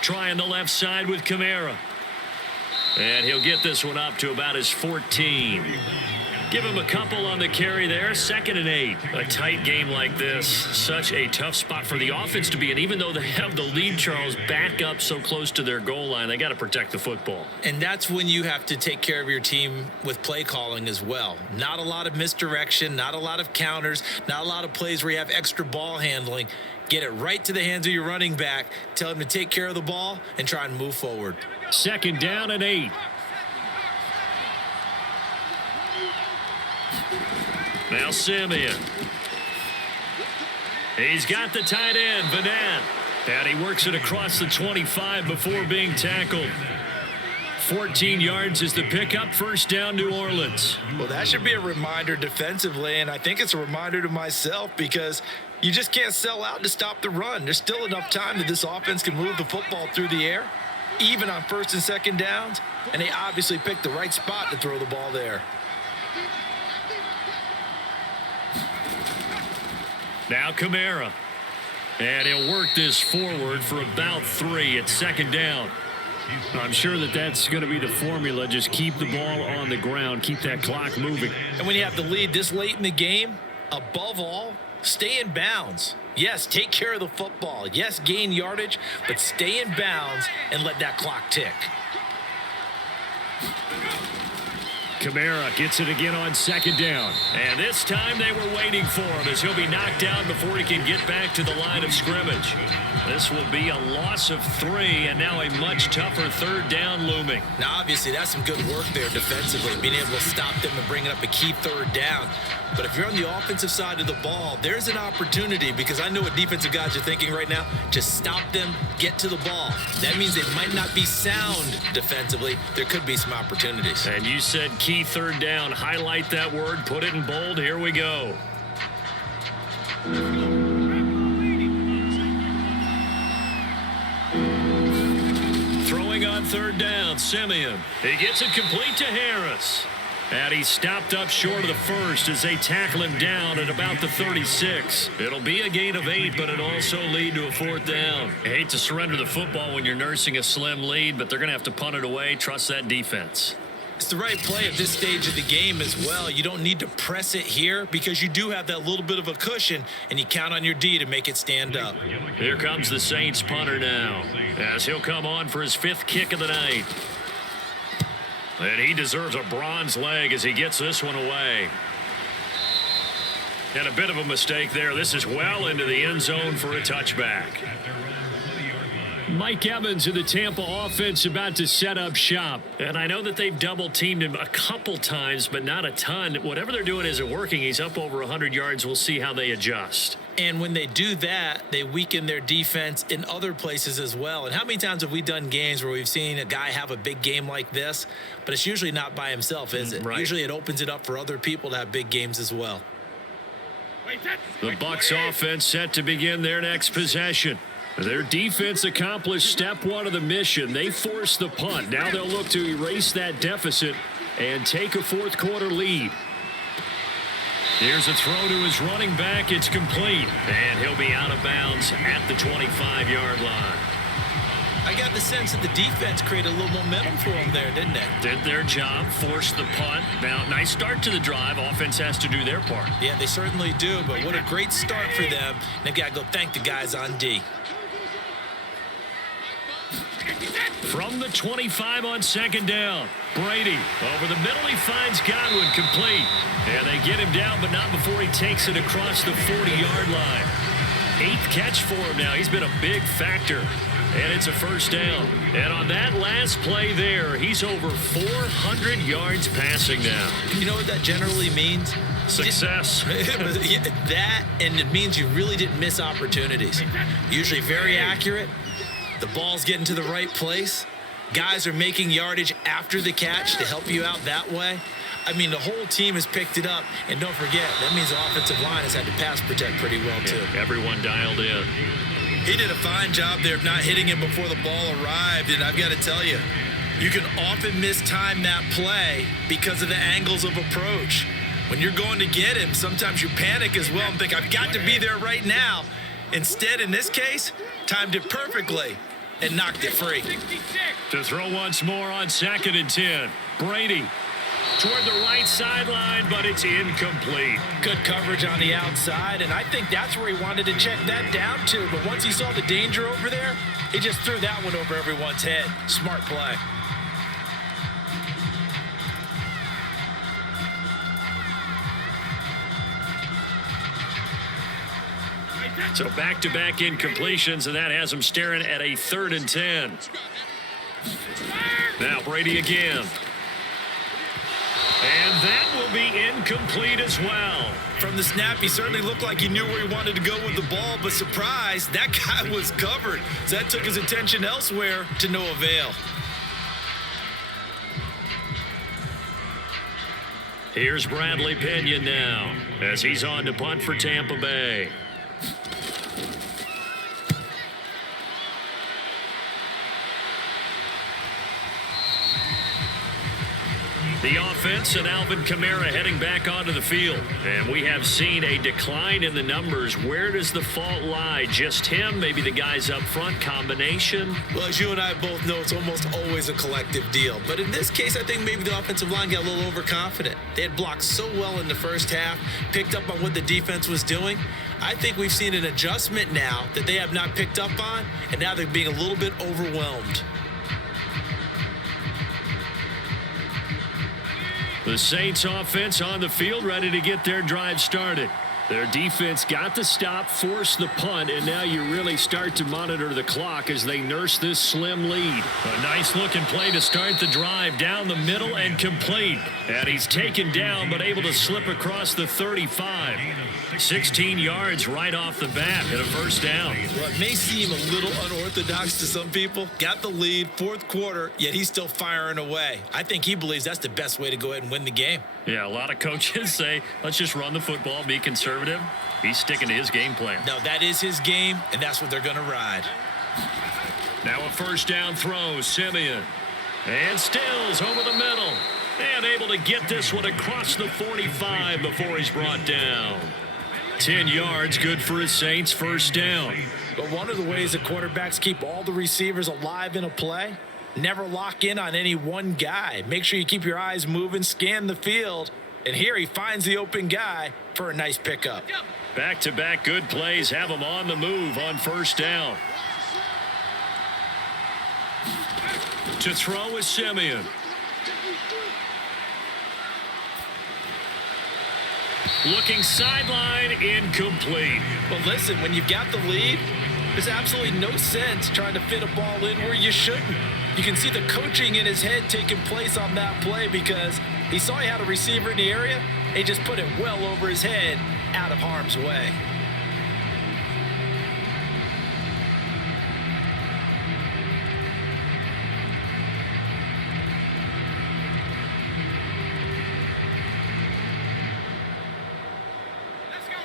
Trying the left side with Kamara. And he'll get this one up to about his 14. Give him a couple on the carry there. 2nd and 8. A tight game like this, such a tough spot for the offense to be in. Even though they have the lead, Charles, back up so close to their goal line, they got to protect the football. And that's when you have to take care of your team with play calling as well. Not a lot of misdirection, not a lot of counters, not a lot of plays where you have extra ball handling. Get it right to the hands of your running back. Tell him to take care of the ball and try and move forward. 2nd down and 8. Now Simeon. He's got the tight end, Vanette. And he works it across the 25 before being tackled. 14 yards is the pickup. 1st down, New Orleans. Well, that should be a reminder defensively, and I think it's a reminder to myself, because you just can't sell out to stop the run. There's still enough time that this offense can move the football through the air, even on 1st and 2nd downs, and they obviously picked the right spot to throw the ball there. Now Kamara. And he'll work this forward for about 3 at 2nd down. I'm sure that's going to be the formula. Just keep the ball on the ground. Keep that clock moving. And when you have the lead this late in the game, above all, stay in bounds. Yes, take care of the football. Yes, gain yardage, but stay in bounds and let that clock tick. Kamara gets it again on second down. And this time they were waiting for him as he'll be knocked down before he can get back to the line of scrimmage. This will be a loss of 3 and now a much tougher third down looming. Now, obviously, that's some good work there defensively, being able to stop them and bringing up a key third down. But if you're on the offensive side of the ball, there's an opportunity because I know what defensive guys are thinking right now. Just stop them, get to the ball. That means they might not be sound defensively. There could be some opportunities. And you said key third down. Highlight that word, put it in bold. Here we go. Throwing on third down, Simeon. He gets it complete to Harris. And he's stopped up short of the first as they tackle him down at about the 36. It'll be a gain of 8, but it'll also lead to a fourth down. I hate to surrender the football when you're nursing a slim lead, but they're going to have to punt it away. Trust that defense. It's the right play at this stage of the game as well. You don't need to press it here because you do have that little bit of a cushion, and you count on your D to make it stand up. Here comes the Saints punter now as he'll come on for his 5th kick of the night. And he deserves a bronze leg as he gets this one away. And a bit of a mistake there. This is well into the end zone for a touchback. Mike Evans of the Tampa offense about to set up shop. And I know that they've double-teamed him a couple times, but not a ton. Whatever they're doing isn't working. He's up over 100 yards. We'll see how they adjust. And when they do that, they weaken their defense in other places as well. And how many times have we done games where we've seen a guy have a big game like this, but it's usually not by himself, is it? Right. Usually it opens it up for other people to have big games as well. The Bucs offense set to begin their next possession. Their defense accomplished step 1 of the mission. They forced the punt. Now they'll look to erase that deficit and take a fourth quarter lead. Here's a throw to his running back. It's complete. And he'll be out of bounds at the 25-yard line. I got the sense that the defense created a little momentum for them there, didn't it? Did their job, forced the punt. Now, nice start to the drive. Offense has to do their part. Yeah, they certainly do, but what a great start for them. They've got to go thank the guys on D. From the 25 on second down, Brady over the middle. He finds Godwin complete. And they get him down, but not before he takes it across the 40-yard line. 8th catch for him now. He's been a big factor. And it's a first down. And on that last play there, he's over 400 yards passing now. You know what that generally means? Success. That, and it means you really didn't miss opportunities. Usually very accurate. The ball's getting to the right place. Guys are making yardage after the catch to help you out that way. I mean, the whole team has picked it up. And don't forget, that means the offensive line has had to pass protect pretty well, too. Yeah, everyone dialed in. He did a fine job there of not hitting him before the ball arrived. And I've got to tell you, you can often mistime that play because of the angles of approach. When you're going to get him, sometimes you panic as well and think, I've got to be there right now. Instead, in this case, timed it perfectly and knocked it free. To throw once more on 2nd and 10. Brady toward the right sideline, but it's incomplete. Good coverage on the outside, and I think that's where he wanted to check that down to. But once he saw the danger over there, he just threw that one over everyone's head. Smart play. So back-to-back incompletions, and that has him staring at a 3rd and 10. Now Brady again. And that will be incomplete as well. From the snap, he certainly looked like he knew where he wanted to go with the ball, but surprise, that guy was covered. So that took his attention elsewhere to no avail. Here's Bradley Pinion now as he's on to punt for Tampa Bay. The offense and Alvin Kamara heading back onto the field. And we have seen a decline in the numbers. Where does the fault lie? Just him? Maybe the guys up front? Combination? Well, as you and I both know, it's almost always a collective deal. But in this case, I think maybe the offensive line got a little overconfident. They had blocked so well in the first half, picked up on what the defense was doing. I think we've seen an adjustment now that they have not picked up on, and now they're being a little bit overwhelmed. The Saints offense on the field, ready to get their drive started. Their defense got the stop, forced the punt, and now you really start to monitor the clock as they nurse this slim lead. A nice-looking play to start the drive down the middle and complete. And he's taken down but able to slip across the 35. 16 yards right off the bat and a first down. Well, it may seem a little unorthodox to some people. Got the lead, fourth quarter, yet he's still firing away. I think he believes that's the best way to go ahead and win the game. Yeah, a lot of coaches say, let's just run the football, be conservative. He's sticking to his game plan. No, that is his game, and that's what they're going to ride. Now a first down throw, Simeon. And Stills over the middle. And able to get this one across the 45 before he's brought down. 10 yards, good for his Saints, first down. But one of the ways that quarterbacks keep all the receivers alive in a play, never lock in on any one guy. Make sure you keep your eyes moving, scan the field. And here he finds the open guy for a nice pickup. Back-to-back good plays have him on the move on first down. To throw is Simeon. Looking sideline, incomplete. But listen, when you've got the lead, there's absolutely no sense trying to fit a ball in where you shouldn't. You can see the coaching in his head taking place on that play because he saw he had a receiver in the area. He just put it well over his head, out of harm's way.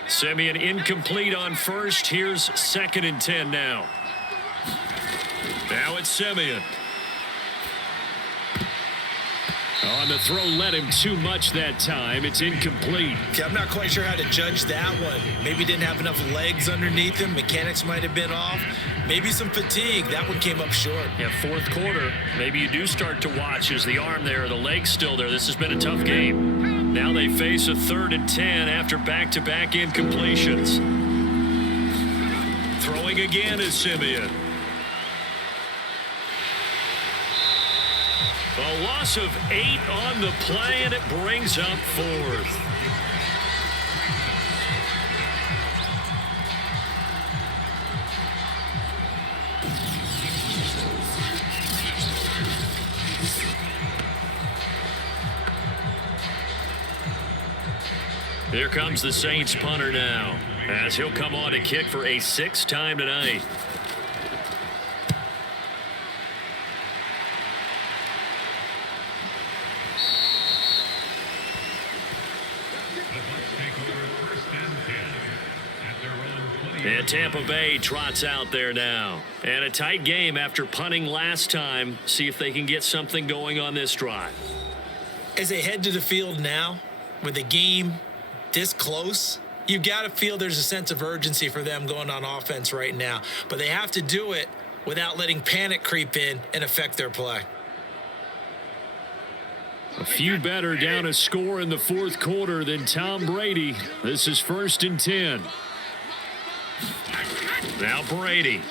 Simeon incomplete on first. Here's 2nd and 10 now. Now it's Simeon. On the throw, led him too much that time. It's incomplete. Okay, I'm not quite sure how to judge that one. Maybe didn't have enough legs underneath him. Mechanics might have been off. Maybe some fatigue. That one came up short. Yeah, fourth quarter. Maybe you do start to watch. Is the arm there, the leg's still there? This has been a tough game. Now they face a 3rd and 10 after back-to-back incompletions. Throwing again is Simeon. A loss of 8 on the play, and it brings up 4th. Here comes the Saints punter now, as he'll come on to kick for a 6th time tonight. And Tampa Bay trots out there now. And a tight game after punting last time. See if they can get something going on this drive. As they head to the field now, with the game this close, you've got to feel there's a sense of urgency for them going on offense right now. But they have to do it without letting panic creep in and affect their play. A few better down a score in the fourth quarter than Tom Brady. This is 1st and 10. Now Brady.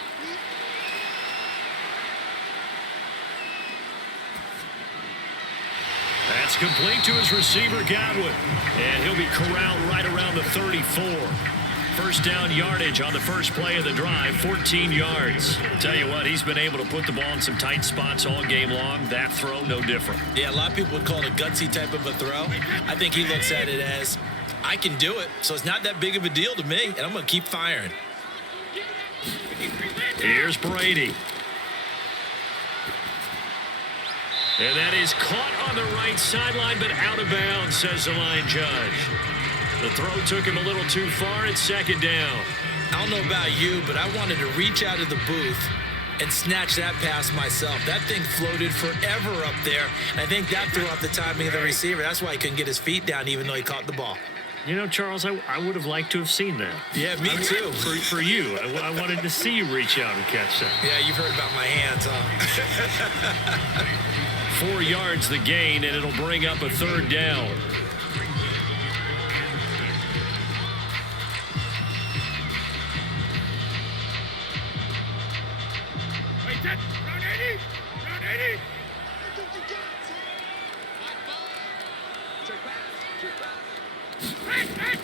That's complete to his receiver, Godwin. And he'll be corralled right around the 34. First down yardage on the first play of the drive, 14 yards. Tell you what, he's been able to put the ball in some tight spots all game long. That throw, no different. Yeah, a lot of people would call it a gutsy type of a throw. I think he looks at it as, I can do it, so it's not that big of a deal to me, and I'm going to keep firing. Here's Brady. And that is caught on the right sideline, but out of bounds, says the line judge. The throw took him a little too far. It's 2nd down. I don't know about you, but I wanted to reach out of the booth and snatch that pass myself. That thing floated forever up there, and I think that threw off the timing of the receiver. That's why he couldn't get his feet down even though he caught the ball. You know, Charles, I would have liked to have seen that. Yeah, me too. For you. I wanted to see you reach out and catch that. Yeah, you've heard about my hands, huh? 4 yards the gain, and it'll bring up a third down.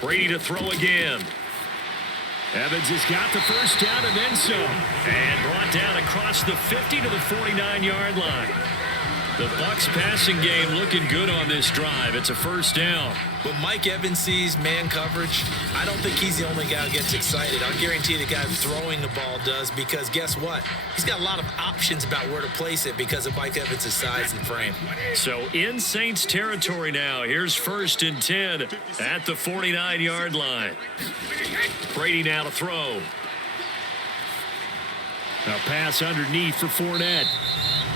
Brady to throw again. Evans has got the first down and then some. And brought down across the 50 to the 49-yard line. The Bucs passing game looking good on this drive. It's a first down. When Mike Evans sees man coverage, I don't think he's the only guy who gets excited. I'll guarantee the guy throwing the ball does, because guess what? He's got a lot of options about where to place it because of Mike Evans' size and frame. So in Saints territory now. Here's 1st and 10 at the 49-yard line. Brady now to throw. A pass underneath for Fournette.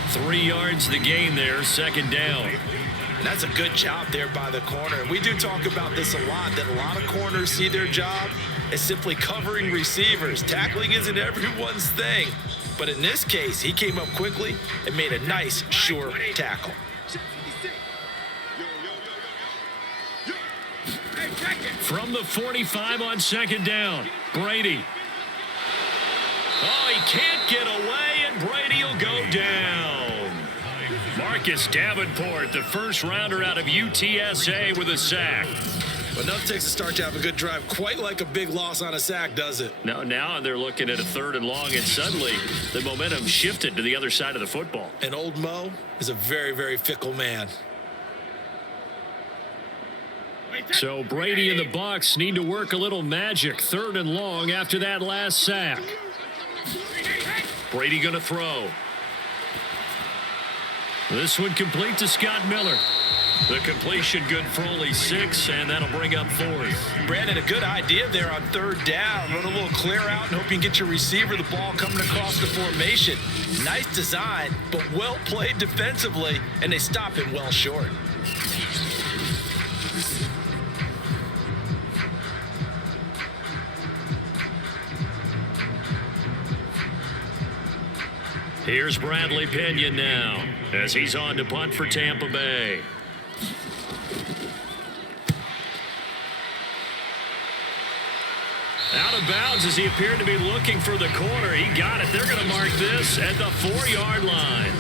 3 yards the gain there, 2nd down. That's a good job there by the corner. We do talk about this a lot, that a lot of corners see their job as simply covering receivers. Tackling isn't everyone's thing. But in this case, he came up quickly and made a nice, sure tackle. From the 45 on 2nd down, Brady. Oh, he can't get away, and Brady will go down. Marcus Davenport, the first rounder out of UTSA, with a sack. But enough takes a start to have a good drive. Quite like a big loss on a sack, does it? Now they're looking at a 3rd and long, and suddenly the momentum shifted to the other side of the football. And old Mo is a very, very fickle man. So Brady and the Bucs need to work a little magic. 3rd and long after that last sack. Brady going to throw. This one complete to Scott Miller. The completion good for only 6, and that'll bring up 4th. Brandon, a good idea there on 3rd down. Run a little clear out and hope you can get your receiver the ball coming across the formation. Nice design, but well played defensively, and they stop him well short. Here's Bradley Pinion now as he's on to punt for Tampa Bay. Out of bounds as he appeared to be looking for the corner. He got it. They're going to mark this at the 4-yard line.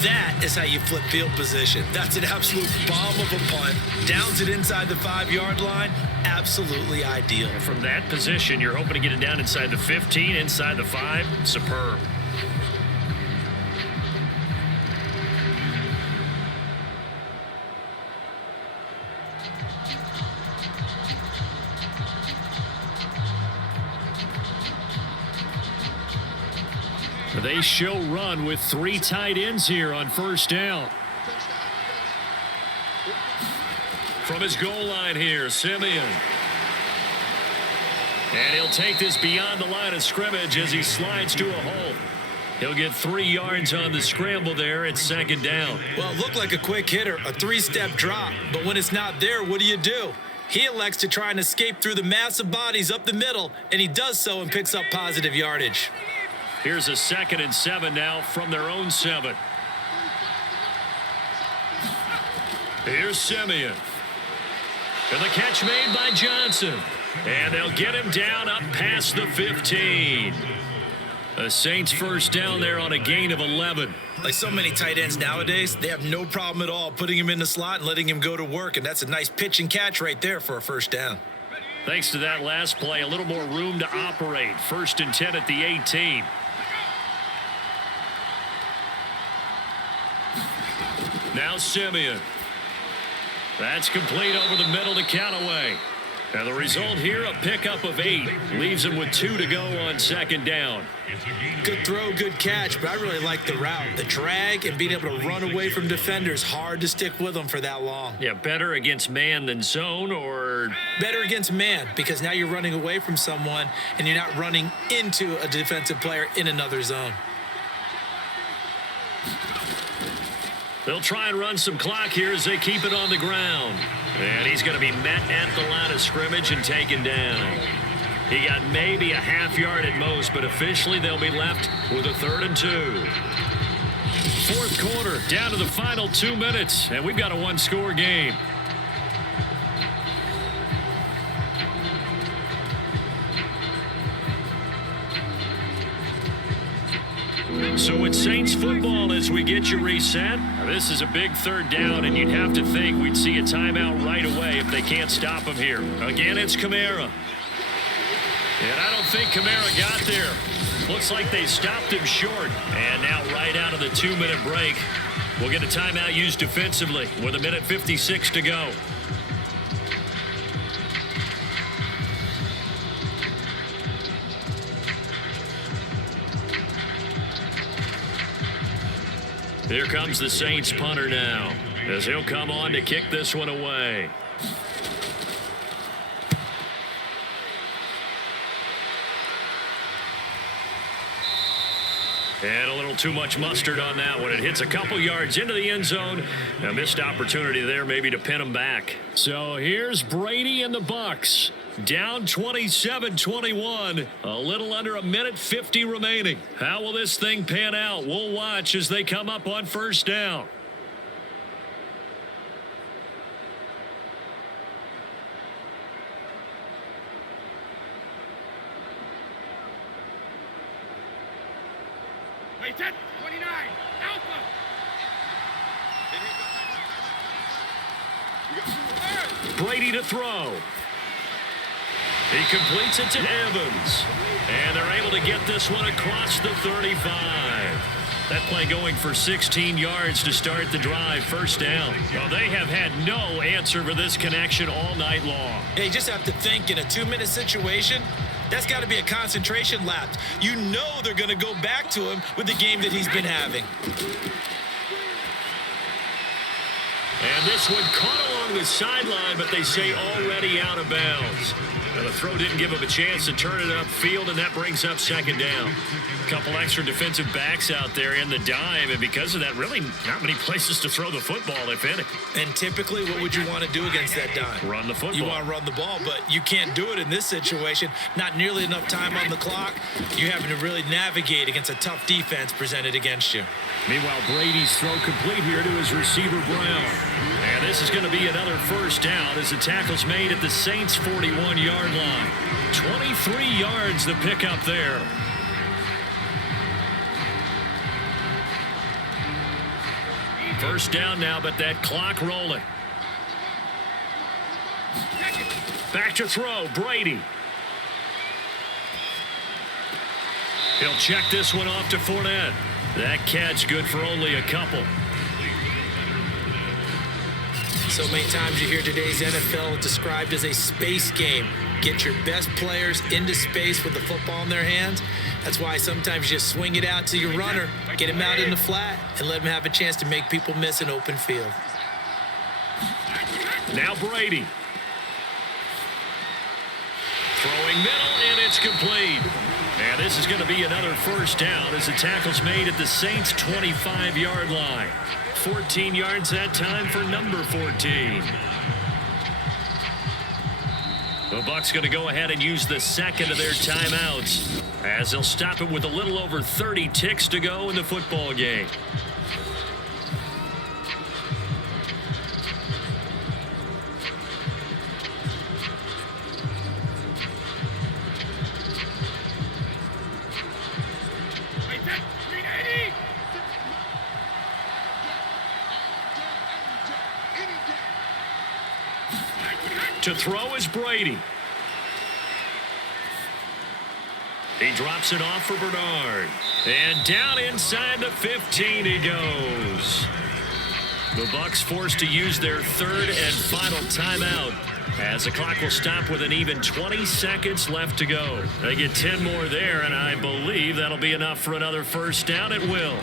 That is how you flip field position. That's an absolute bomb of a punt. Downs it inside the 5-yard line. Absolutely ideal. From that position, you're hoping to get it down inside the 15, inside the 5. Superb. They show run with 3 tight ends here on 1st down. From his goal line here, Simeon. And he'll take this beyond the line of scrimmage as he slides to a hole. He'll get 3 yards on the scramble there at 2nd down. Well, it looked like a quick hitter, a 3-step drop. But when it's not there, what do? He elects to try and escape through the massive bodies up the middle, and he does so and picks up positive yardage. Here's a 2nd and 7 now from their own 7. Here's Simeon. And the catch made by Johnson. And they'll get him down up past the 15. The Saints 1st down there on a gain of 11. Like so many tight ends nowadays, they have no problem at all putting him in the slot and letting him go to work. And that's a nice pitch and catch right there for a 1st down. Thanks to that last play, a little more room to operate. 1st and 10 at the 18. Now Simeon. That's complete over the middle to Callaway. And the result here, a pickup of 8. Leaves him with 2 to go on 2nd down. Good throw, good catch, but I really like the route. The drag and being able to run away from defenders, hard to stick with them for that long. Yeah, better against man than zone, or? Better against man, because now you're running away from someone and you're not running into a defensive player in another zone. They'll try and run some clock here as they keep it on the ground. And he's going to be met at the line of scrimmage and taken down. He got maybe a half yard at most, but officially they'll be left with a 3rd and 2. Fourth quarter, down to the final 2 minutes, and we've got a one-score game. So it's Saints football as we get you reset. Now, this is a big 3rd down, and you'd have to think we'd see a timeout right away if they can't stop him here. Again, it's Kamara. And I don't think Kamara got there. Looks like they stopped him short. And now right out of the 2-minute break, we'll get a timeout used defensively with 1:56 to go. Here comes the Saints punter now, as he'll come on to kick this one away. And a little too much mustard on that one. It hits a couple yards into the end zone. A missed opportunity there maybe to pin him back. So here's Brady and the Bucs. Down 27-21. A little under 1:50 remaining. How will this thing pan out? We'll watch as they come up on 1st down. Wait, 10, 29, Alpha. Brady to throw. He completes it to Evans. And they're able to get this one across the 35. That play going for 16 yards to start the drive. 1st down. Well, they have had no answer for this connection all night long. Yeah, you just have to think in a 2-minute situation, that's got to be a concentration lapse. You know they're going to go back to him with the game that he's been having. And this one caught along the sideline, but they say already out of bounds. Now, the throw didn't give him a chance to turn it upfield, and that brings up 2nd down. A couple extra defensive backs out there in the dime, and because of that, really not many places to throw the football, if any. And typically, what would you want to do against that dime? Run the football. You want to run the ball, but you can't do it in this situation. Not nearly enough time on the clock. You're having to really navigate against a tough defense presented against you. Meanwhile, Brady's throw complete here to his receiver, Brown. And this is going to be another 1st down as the tackle's made at the Saints' 41-yard line. 23 yards the pickup there. First down now, but that clock rolling. Back to throw, Brady. He'll check this one off to Fournette. That catch good for only a couple. So many times you hear today's NFL described as a space game. Get your best players into space with the football in their hands. That's why sometimes you just swing it out to your runner, get him out in the flat, and let him have a chance to make people miss an open field. Now Brady. Throwing middle, and it's complete. And this is going to be another 1st down as the tackle's made at the Saints' 25-yard line. 14 yards that time for number 14. The Bucs going to go ahead and use the 2nd of their timeouts as they'll stop it with a little over 30 ticks to go in the football game. To throw is Brady. He drops it off for Bernard. And down inside the 15 he goes. The Bucs forced to use their 3rd and final timeout as the clock will stop with an even 20 seconds left to go. They get 10 more there, and I believe that'll be enough for another 1st down. It will.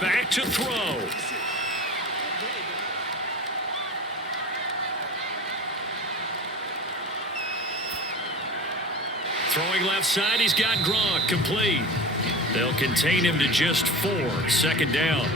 Back to throw. Throwing left side, he's got Gronk, complete. They'll contain him to just 4, 2nd down.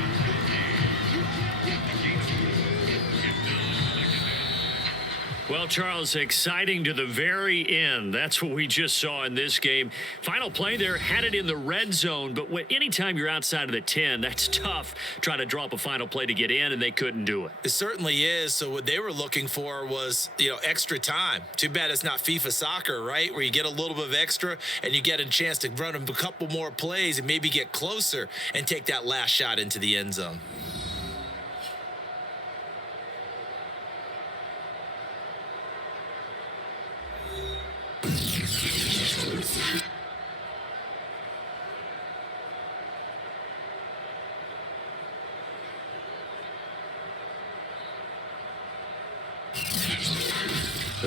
Well, Charles, exciting to the very end. That's what we just saw in this game. Final play there, had it in the red zone, but anytime you're outside of the 10, that's tough trying to drop a final play to get in, and they couldn't do it. It certainly is. So what they were looking for was, extra time. Too bad it's not FIFA soccer, right, where you get a little bit of extra and you get a chance to run a couple more plays and maybe get closer and take that last shot into the end zone.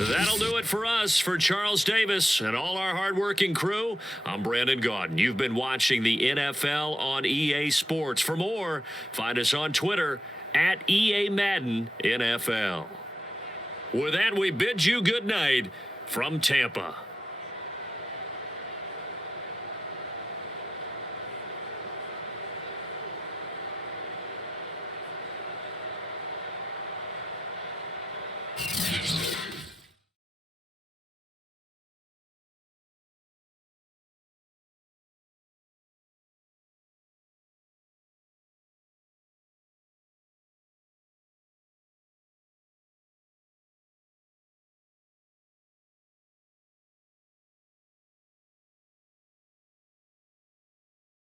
That'll do it for us. For Charles Davis and all our hardworking crew, I'm Brandon Gaudin. You've been watching the NFL on EA Sports. For more, find us on Twitter at EA Madden NFL. With that, we bid you good night from Tampa.